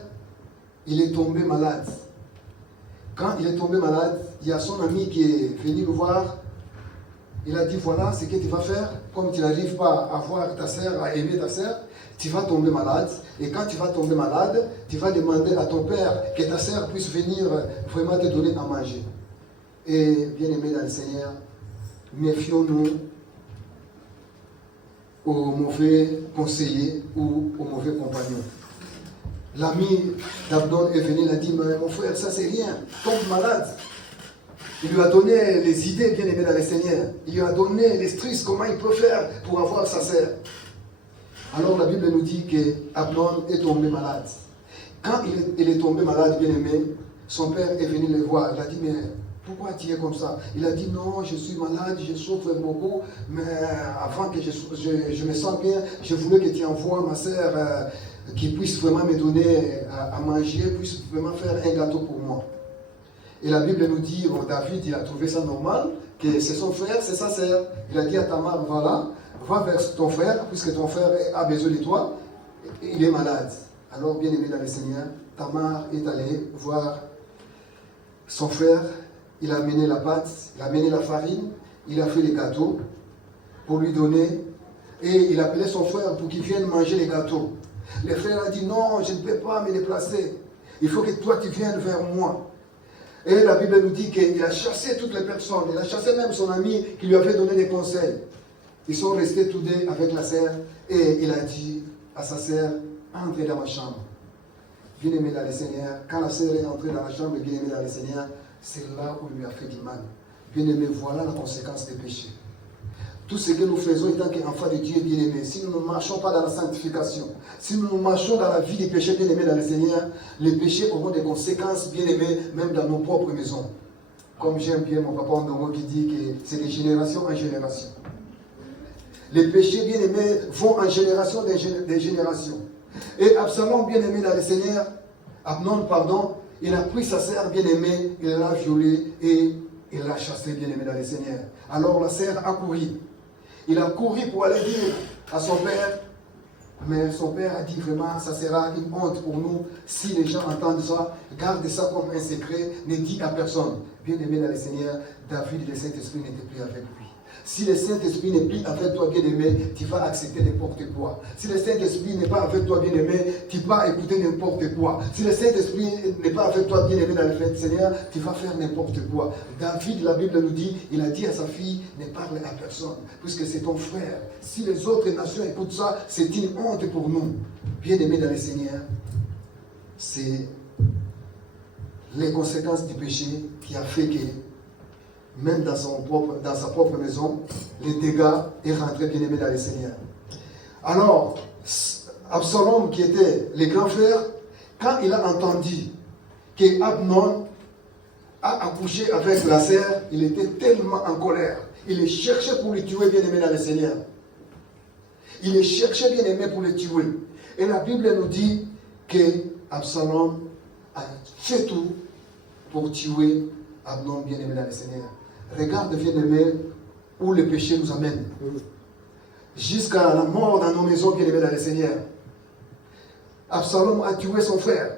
il est tombé malade. Quand il est tombé malade, il y a son ami qui est venu le voir. Il a dit, voilà ce que tu vas faire. Comme tu n'arrives pas à voir ta sœur, à aimer ta sœur, tu vas tomber malade. Et quand tu vas tomber malade, tu vas demander à ton père que ta sœur puisse venir vraiment te donner à manger. Et bien aimé dans le Seigneur, méfions-nous aux mauvais conseillers ou aux mauvais compagnons. L'ami d'Abdon est venu, il a dit, mais mon frère, ça c'est rien, tombe malade. Il lui a donné les idées, bien aimé dans le Seigneur. Il lui a donné les tristes, comment il peut faire pour avoir sa sœur. Alors la Bible nous dit qu'Abdon est tombé malade. Quand il est tombé malade, bien aimé, son père est venu le voir. Il a dit, mais pourquoi tu es comme ça? Il a dit, non, je suis malade, je souffre beaucoup, mais avant que je me sente bien, je voulais que tu envoies ma sœur qui puisse vraiment me donner à manger, puisse vraiment faire un gâteau pour moi. Et la Bible nous dit, bon, David, il a trouvé ça normal, que c'est son frère, c'est sa sœur. Il a dit à Tamar, voilà, va vers ton frère, puisque ton frère a besoin de toi, il est malade. Alors, bien aimé dans le Seigneur, Tamar est allé voir son frère, il a amené la pâte, il a amené la farine, il a fait les gâteaux pour lui donner, et il appelait son frère pour qu'il vienne manger les gâteaux. Le frère a dit, non, je ne peux pas me déplacer, il faut que toi tu viennes vers moi. Et la Bible nous dit qu'il a chassé toutes les personnes, il a chassé même son ami qui lui avait donné des conseils. Ils sont restés tous deux avec la sœur et il a dit à sa sœur, entrez dans ma chambre. Bien aimé dans le Seigneur, quand la sœur est entrée dans la chambre, bien aimé dans le Seigneur, c'est là où il lui a fait du mal. Bien aimé, voilà la conséquence des péchés. Tout ce que nous faisons étant qu'enfants de Dieu bien aimé, si nous ne marchons pas dans la sanctification, si nous marchons dans la vie des péchés bien aimés dans le Seigneur, les péchés auront des conséquences bien aimées même dans nos propres maisons. Comme j'aime bien mon papa Ndongo qui dit que c'est de génération en génération. Les péchés bien aimés vont en génération des générations. Et Absalom bien aimé dans le Seigneur, Amnon pardon, il a pris sa sœur bien aimée, il l'a violée et il l'a chassée bien aimée dans le Seigneur. Alors la sœur a couru. Il a couru pour aller dire à son père, mais son père a dit vraiment, ça sera une honte pour nous si les gens entendent ça, garde ça comme un secret, ne dis à personne. Bien aimé dans le Seigneur, David, le Saint-Esprit n'était plus avec lui. Si le Saint-Esprit n'est plus avec toi, bien-aimé, tu vas accepter n'importe quoi. Si le Saint-Esprit n'est pas avec toi, bien-aimé, tu vas écouter n'importe quoi. Si le Saint-Esprit n'est pas avec toi, bien-aimé, dans le fait du Seigneur, tu vas faire n'importe quoi. David, la Bible nous dit, il a dit à sa fille, ne parle à personne, puisque c'est ton frère. Si les autres nations écoutent ça, c'est une honte pour nous. Bien-aimé dans le Seigneur, c'est les conséquences du péché qui a fait que même dans sa propre maison, les dégâts est rentré bien aimé dans le Seigneur. Alors, Absalom, qui était le grand frère, quand il a entendu que Amnon a accouché avec la sœur, il était tellement en colère. Il le cherchait pour le tuer bien aimé dans le Seigneur. Il le cherchait bien aimé pour le tuer. Et la Bible nous dit que Absalom a fait tout pour tuer Amnon bien aimé dans le Seigneur. Regarde, bien-aimé, où le péché nous amène. Jusqu'à la mort dans nos maisons, bien-aimé dans le Seigneur. Absalom a tué son frère.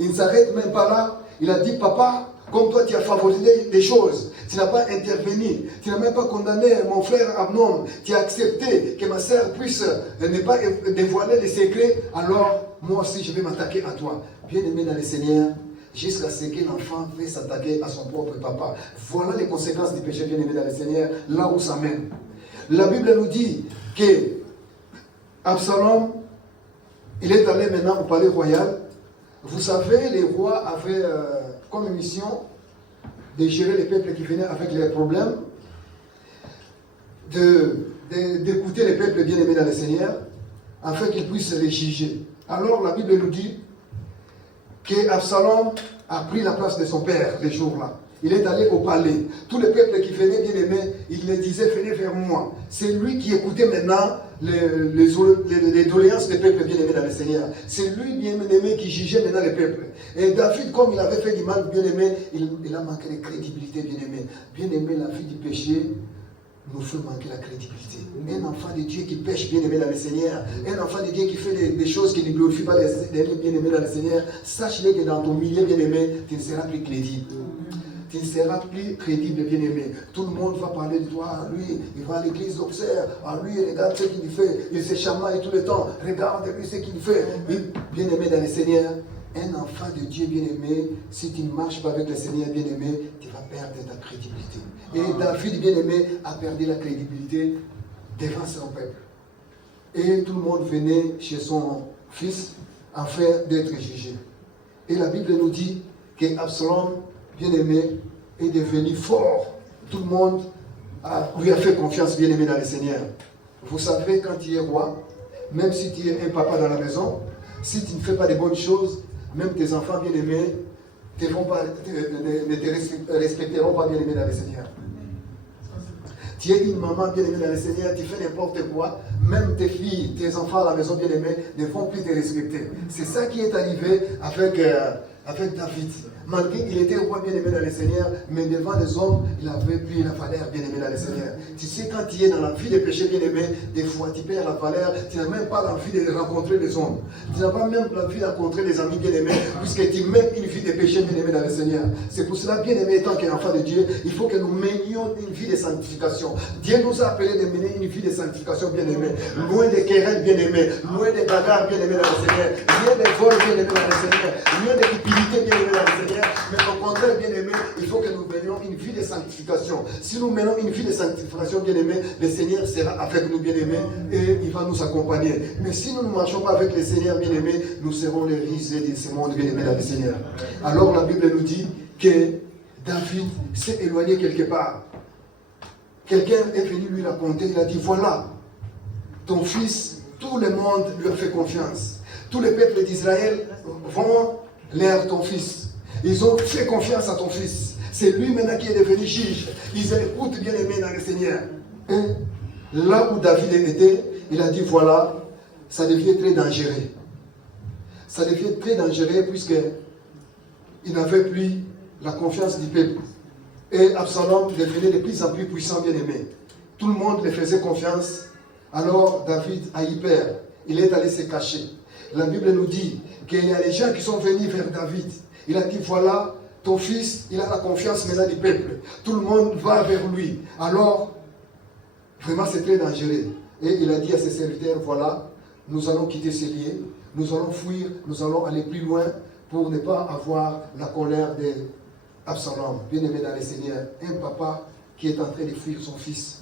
Il ne s'arrête même pas là. Il a dit, papa, comme toi tu as favorisé des choses, tu n'as pas intervenu, tu n'as même pas condamné mon frère Amnon, tu as accepté que ma sœur puisse ne pas dévoiler les secrets, alors moi aussi je vais m'attaquer à toi. Bien-aimé dans le Seigneur, jusqu'à ce que l'enfant puisse s'attaquer à son propre papa. Voilà les conséquences du péché bien-aimé dans le Seigneur, là où ça mène. La Bible nous dit que Absalom, il est allé maintenant au palais royal. Vous savez, les rois avaient comme mission de gérer les peuples qui venaient avec leurs problèmes, d'écouter les peuples bien-aimés dans le Seigneur, afin qu'ils puissent les juger. Alors la Bible nous dit que Absalom a pris la place de son père les jours-là. Il est allé au palais. Tous les peuples qui venaient bien aimés, il les disait, venez vers moi. C'est lui qui écoutait maintenant les doléances des peuples bien-aimés dans le Seigneur. C'est lui, bien-aimé, qui jugeait maintenant les peuples. Et David, comme il avait fait du mal, bien-aimé, il a manqué de crédibilité, bien-aimé. Bien-aimé, la vie du péché nous fait manquer la crédibilité. Un enfant de Dieu qui pêche bien-aimé dans le Seigneur, un enfant de Dieu qui fait des choses qui ne glorifient pas les bien-aimés dans le Seigneur, sache-le que dans ton milieu, bien-aimé, tu ne seras plus crédible. Tu ne seras plus crédible, bien-aimé. Tout le monde va parler de toi. Lui, il va à l'église, observe. Lui, regarde ce qu'il fait. Il se chamaille tout le temps. Regarde-lui ce qu'il fait. Bien-aimé dans le Seigneur, un enfant de Dieu bien-aimé, si tu ne marches pas avec le Seigneur bien-aimé, tu vas perdre ta crédibilité. Et David bien-aimé a perdu la crédibilité devant son peuple. Et tout le monde venait chez son fils afin d'être jugé. Et la Bible nous dit qu'Absalom bien-aimé est devenu fort. Tout le monde lui a fait confiance bien-aimé dans le Seigneur. Vous savez, quand tu es roi, même si tu es un papa dans la maison, si tu ne fais pas de bonnes choses, même tes enfants bien-aimés ne te respecteront pas bien-aimé dans le Seigneur. Tu es une maman bien-aimée dans le Seigneur, tu fais n'importe quoi, même tes filles, tes enfants à la maison bien-aimés ne vont plus te respecter. C'est ça qui est arrivé avec David. Malgré qu'il était roi bien-aimé dans le Seigneur, mais devant les hommes, il avait pris la valeur bien-aimé dans le Seigneur. Tu sais, quand tu es dans la vie des péchés bien-aimés, des fois tu perds la valeur, tu n'as même pas l'envie de rencontrer les hommes. Tu n'as pas même l'envie de rencontrer les amis bien-aimés, puisque tu mènes une vie de péché bien-aimé dans le Seigneur. C'est pour cela, bien-aimé, étant qu'enfant de Dieu, il faut que nous menions une vie de sanctification. Dieu nous a appelés de mener une vie de sanctification bien-aimé, loin des querelles bien-aimés, loin des bagarres bien-aimés dans le Seigneur, loin des vols bien-aimés dans le Seigneur, loin des cupidités bien-aimés dans le Seigneur. Mais au contraire, bien-aimé, il faut que nous menions une vie de sanctification. Si nous menons une vie de sanctification, bien-aimé, le Seigneur sera avec nous, bien-aimé, et il va nous accompagner. Mais si nous ne marchons pas avec le Seigneur, bien-aimé, nous serons les risés de ce monde, bien-aimé, dans le Seigneur. Alors la Bible nous dit que David s'est éloigné quelque part. Quelqu'un est venu lui raconter, il a dit, voilà, ton fils, tout le monde lui a fait confiance. Tous les peuples d'Israël vont l'air ton fils. Ils ont fait confiance à ton fils. C'est lui maintenant qui est devenu juge. Ils écoutent bien aimé dans le Seigneur. Et là où David était, il a dit, voilà, ça devient très dangereux. Ça devient très dangereux puisqu'il n'avait plus la confiance du peuple. Et Absalom devenait de plus en plus puissant, bien aimé. Tout le monde lui faisait confiance. Alors David a eu peur. Il est allé se cacher. La Bible nous dit qu'il y a des gens qui sont venus vers David. Il a dit, voilà, ton fils, il a la confiance maintenant du peuple. Tout le monde va vers lui. Alors, vraiment, c'est très dangereux. Et il a dit à ses serviteurs, voilà, nous allons quitter ces lieux, nous allons fuir, nous allons aller plus loin pour ne pas avoir la colère d'Absalom. Bien-aimé dans le Seigneur, un papa qui est en train de fuir son fils.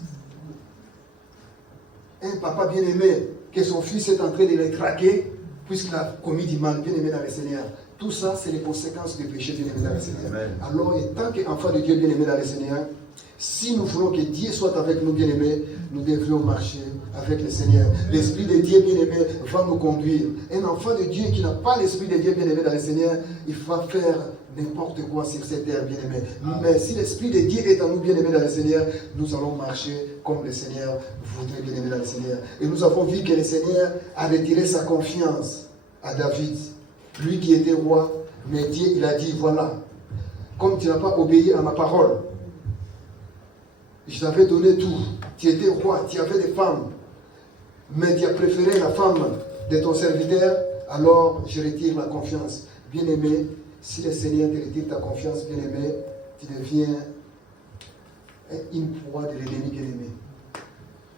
Un papa bien-aimé, que son fils est en train de le traquer puisqu'il a commis du mal, bien-aimé dans le Seigneur. Tout ça, c'est les conséquences du péché, bien-aimé dans le Seigneur. Amen. Alors, et tant qu'enfant de Dieu, bien-aimé dans le Seigneur, si nous voulons que Dieu soit avec nous, bien-aimés, nous devrions marcher avec le Seigneur. L'Esprit de Dieu, bien-aimé, va nous conduire. Un enfant de Dieu qui n'a pas l'Esprit de Dieu, bien-aimé dans le Seigneur, il va faire n'importe quoi sur cette terre, bien-aimé. Mais si l'Esprit de Dieu est en nous, bien-aimé dans le Seigneur, nous allons marcher comme le Seigneur voudrait, bien-aimé dans le Seigneur. Et nous avons vu que le Seigneur a retiré sa confiance à David. Lui qui était roi, mais Dieu, il a dit, voilà, comme tu n'as pas obéi à ma parole, je t'avais donné tout. Tu étais roi, tu avais des femmes, mais tu as préféré la femme de ton serviteur, alors je retire la confiance. Bien-aimé, si le Seigneur te retire ta confiance, bien-aimé, tu deviens une proie de l'ennemi, bien-aimé.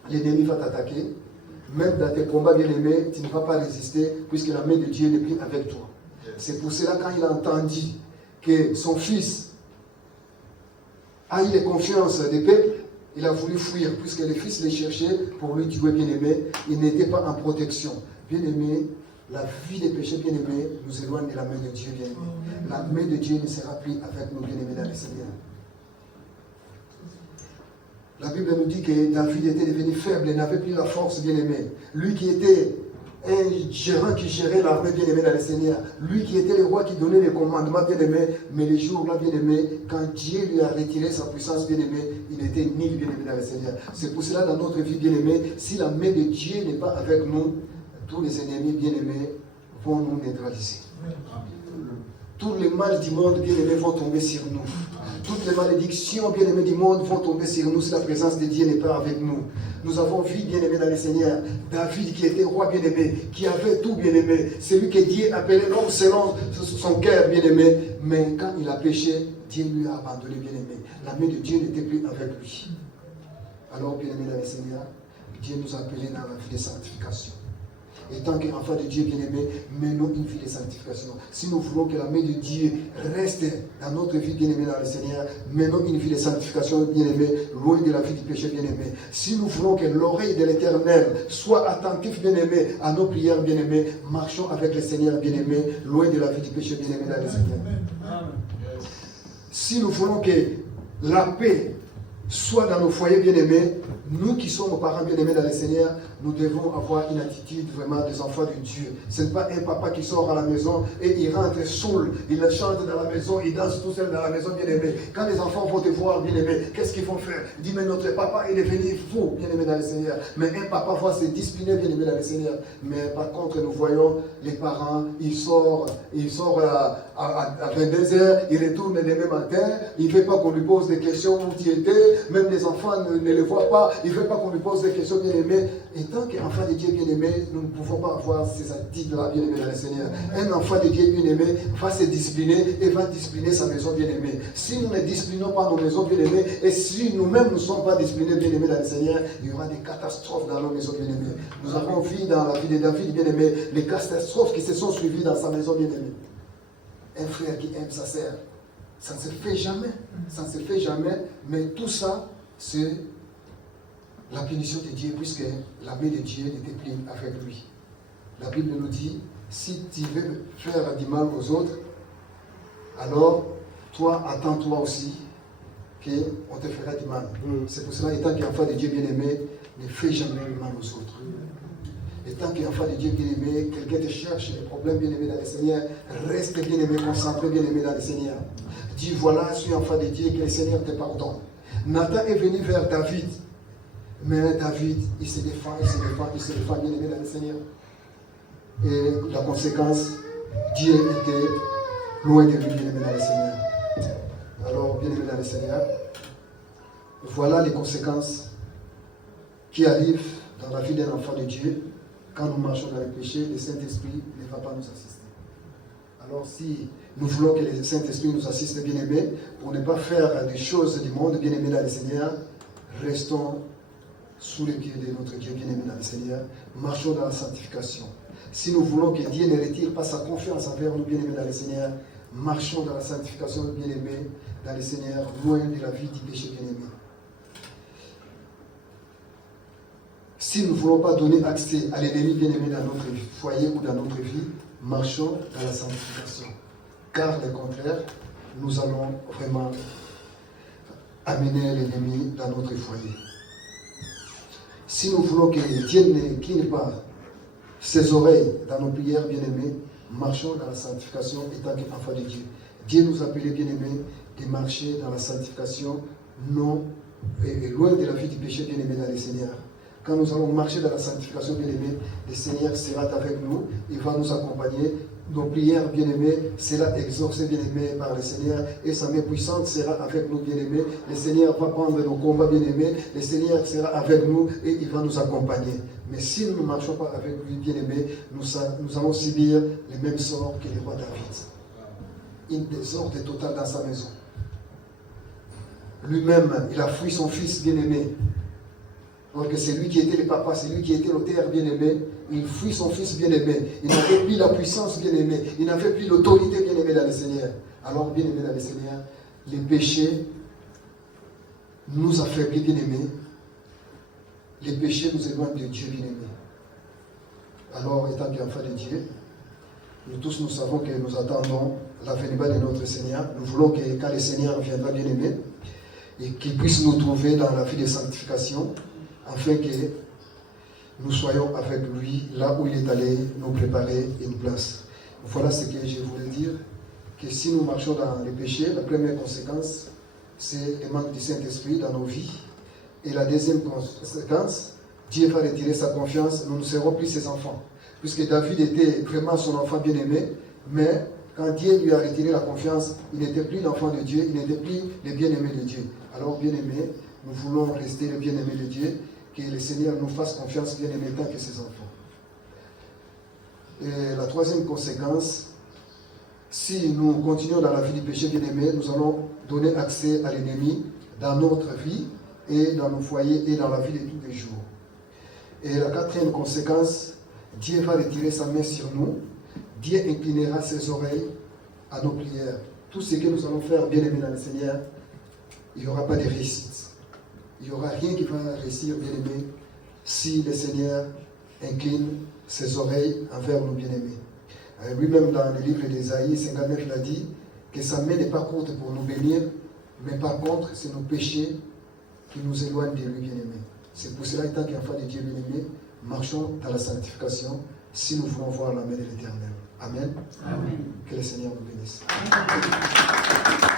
L'ennemi va t'attaquer. Même dans tes combats bien-aimés, tu ne vas pas résister puisque la main de Dieu n'est plus avec toi. C'est pour cela quand il a entendu que son fils a eu la confiance des peuples, il a voulu fuir puisque le fils les cherchait pour lui tuer bien-aimé. Il n'était pas en protection. Bien-aimé, la vie des péchés bien-aimés nous éloigne de la main de Dieu bien-aimé. La main de Dieu ne sera plus avec nous bien-aimés dans le Seigneur. La Bible nous dit que David était devenu faible, il n'avait plus la force, bien-aimé. Lui qui était un gérant qui gérait l'armée, bien-aimé dans le Seigneur. Lui qui était le roi qui donnait les commandements, bien-aimé. Mais les jours-là, bien-aimé, quand Dieu lui a retiré sa puissance, bien-aimé, il était nul, bien-aimé dans le Seigneur. C'est pour cela, dans notre vie, bien-aimé, si la main de Dieu n'est pas avec nous, tous les ennemis, bien-aimés, vont nous neutraliser. Tous les mal du monde, bien-aimés, vont tomber sur nous. Toutes les malédictions, bien-aimés du monde, vont tomber sur nous si la présence de Dieu n'est pas avec nous. Nous avons vu, bien-aimés dans le Seigneur, David qui était roi, bien-aimé, qui avait tout, bien-aimé. C'est lui que Dieu appelait l'homme selon son cœur, bien-aimé. Mais quand il a péché, Dieu lui a abandonné, bien-aimé. La main de Dieu n'était plus avec lui. Alors, bien-aimés dans le Seigneur, Dieu nous a appelés dans la vie de sanctification. Et tant qu'enfant de Dieu bien-aimé, menons une vie de sanctification. Si nous voulons que la main de Dieu reste dans notre vie bien-aimée dans le Seigneur, menons une vie de sanctification bien-aimé, loin de la vie du péché bien-aimé. Si nous voulons que l'oreille de l'Éternel soit attentive bien-aimé à nos prières bien-aimées, marchons avec le Seigneur bien-aimé, loin de la vie du péché bien-aimé dans le Seigneur. Si nous voulons que la paix soit dans nos foyers bien-aimés, nous qui sommes parents bien-aimés dans le Seigneur, nous devons avoir une attitude vraiment des enfants de Dieu. Ce n'est pas un papa qui sort à la maison et il rentre saoul, il chante dans la maison, il danse tout seul dans la maison bien-aimé. Quand les enfants vont te voir bien-aimé, qu'est-ce qu'ils vont faire? Il dit, mais notre papa il est devenu fou bien-aimé dans le Seigneur. Mais un papa va se discipliner bien-aimé dans le Seigneur. Mais par contre, nous voyons les parents, ils sortent à 22h, il retourne le même matin, il ne veut pas qu'on lui pose des questions où tu étais, même les enfants ne les voient pas, il ne veut pas qu'on lui pose des questions bien-aimées. Et tant qu'enfant de Dieu bien-aimé, nous ne pouvons pas avoir ces attitudes-là bien-aimées dans le Seigneur. Un enfant de Dieu bien-aimé va se discipliner et va discipliner sa maison bien-aimée. Si nous ne disciplinons pas nos maisons bien-aimées, et si nous-mêmes ne sommes pas disciplinés bien-aimés dans le Seigneur, il y aura des catastrophes dans nos maisons bien-aimées. Nous avons vu dans la vie de David bien-aimé, les catastrophes qui se sont suivies dans sa maison bien-aimée. Un frère qui aime sa sœur, ça ne se fait jamais. Ça ne se fait jamais, mais tout ça, c'est la punition de Dieu, puisque la main de Dieu n'était plus avec lui. La Bible nous dit, si tu veux faire du mal aux autres, alors toi, attends-toi aussi qu'on te fera du mal. C'est pour cela, étant qu'enfant de Dieu bien-aimé, ne fais jamais le mal aux autres. Et tant qu'enfant de Dieu bien-aimé, quelqu'un te cherche des problèmes bien-aimés dans le Seigneur, reste bien-aimé, concentré bien-aimé dans le Seigneur. Dis, voilà, je suis enfant de Dieu, que le Seigneur te pardonne. Nathan est venu vers David. Mais David, il se défend bien-aimé dans le Seigneur. Et la conséquence, Dieu était loin de lui, bien-aimé dans le Seigneur. Alors, bien-aimé dans le Seigneur, voilà les conséquences qui arrivent dans la vie d'un enfant de Dieu. Quand nous marchons dans le péché, le Saint-Esprit ne va pas nous assister. Alors, si nous voulons que le Saint-Esprit nous assiste, bien-aimé, pour ne pas faire des choses du monde, bien-aimé dans le Seigneur, restons sous les pieds de notre Dieu bien-aimé dans le Seigneur, marchons dans la sanctification. Si nous voulons que Dieu ne retire pas sa confiance envers nous bien-aimés dans le Seigneur, marchons dans la sanctification bien-aimé dans le Seigneur, loin de la vie du péché bien-aimé. Si nous ne voulons pas donner accès à l'ennemi bien-aimé dans notre foyer ou dans notre vie, marchons dans la sanctification. Car au contraire, nous allons vraiment amener l'ennemi dans notre foyer. Si nous voulons que Dieu n'incline pas ses oreilles dans nos prières bien-aimées, marchons dans la sanctification étant qu'enfants de Dieu. Dieu nous a appelés bien-aimés de marcher dans la sanctification, non, et loin de la vie du péché bien-aimé dans le Seigneur. Quand nous allons marcher dans la sanctification bien-aimée, le Seigneur sera avec nous, il va nous accompagner. Nos prières bien-aimées sera exaucées bien-aimées par le Seigneur et sa main puissante sera avec nous bien-aimés. Le Seigneur va prendre nos combats bien-aimés, le Seigneur sera avec nous et il va nous accompagner. Mais si nous ne marchons pas avec lui bien-aimé, nous allons subir les mêmes sorts que le roi David. Une désordre totale dans sa maison. Lui-même, il a fui son fils bien-aimé. Donc c'est lui qui était le papa, c'est lui qui était l'auteur bien-aimé. Il fuit son fils bien-aimé. Il n'avait plus la puissance bien-aimée. Il n'avait plus l'autorité bien-aimée dans le Seigneur. Alors bien-aimé dans le Seigneur, les péchés nous affaiblit bien-aimé. Les péchés nous éloignent de Dieu bien-aimé. Alors étant qu'enfants de Dieu, nous tous nous savons que nous attendons l'avènement de notre Seigneur. Nous voulons que quand le Seigneur viendra bien-aimé, et qu'il puisse nous trouver dans la vie de sanctification, afin que nous soyons avec lui là où il est allé nous préparer une place. Voilà ce que je voulais dire, que si nous marchons dans les péchés, la première conséquence, c'est le manque du Saint-Esprit dans nos vies. Et la deuxième conséquence, Dieu va retirer sa confiance, nous ne serons plus ses enfants. Puisque David était vraiment son enfant bien-aimé, mais quand Dieu lui a retiré la confiance, il n'était plus l'enfant de Dieu, il n'était plus le bien-aimé de Dieu. Alors, bien-aimé, nous voulons rester le bien-aimé de Dieu, que le Seigneur nous fasse confiance, bien-aimé, tant que ses enfants. Et la troisième conséquence, si nous continuons dans la vie du péché, bien-aimé, nous allons donner accès à l'ennemi dans notre vie et dans nos foyers et dans la vie de tous les jours. Et la quatrième conséquence, Dieu va retirer sa main sur nous, Dieu inclinera ses oreilles à nos prières. Tout ce que nous allons faire, bien-aimé dans le Seigneur, il n'y aura pas de réussite. Il n'y aura rien qui va réussir, bien-aimé, si le Seigneur incline ses oreilles envers nos bien-aimés. Lui-même, dans le livre d'Ésaïe 59, il a dit que sa main n'est pas courte pour nous bénir, mais par contre, c'est nos péchés qui nous éloignent de lui, bien-aimé. C'est pour cela, étant qu'enfants de Dieu, bien-aimé, marchons dans la sanctification si nous voulons voir la main de l'Éternel. Amen. Amen. Que le Seigneur nous bénisse. Amen.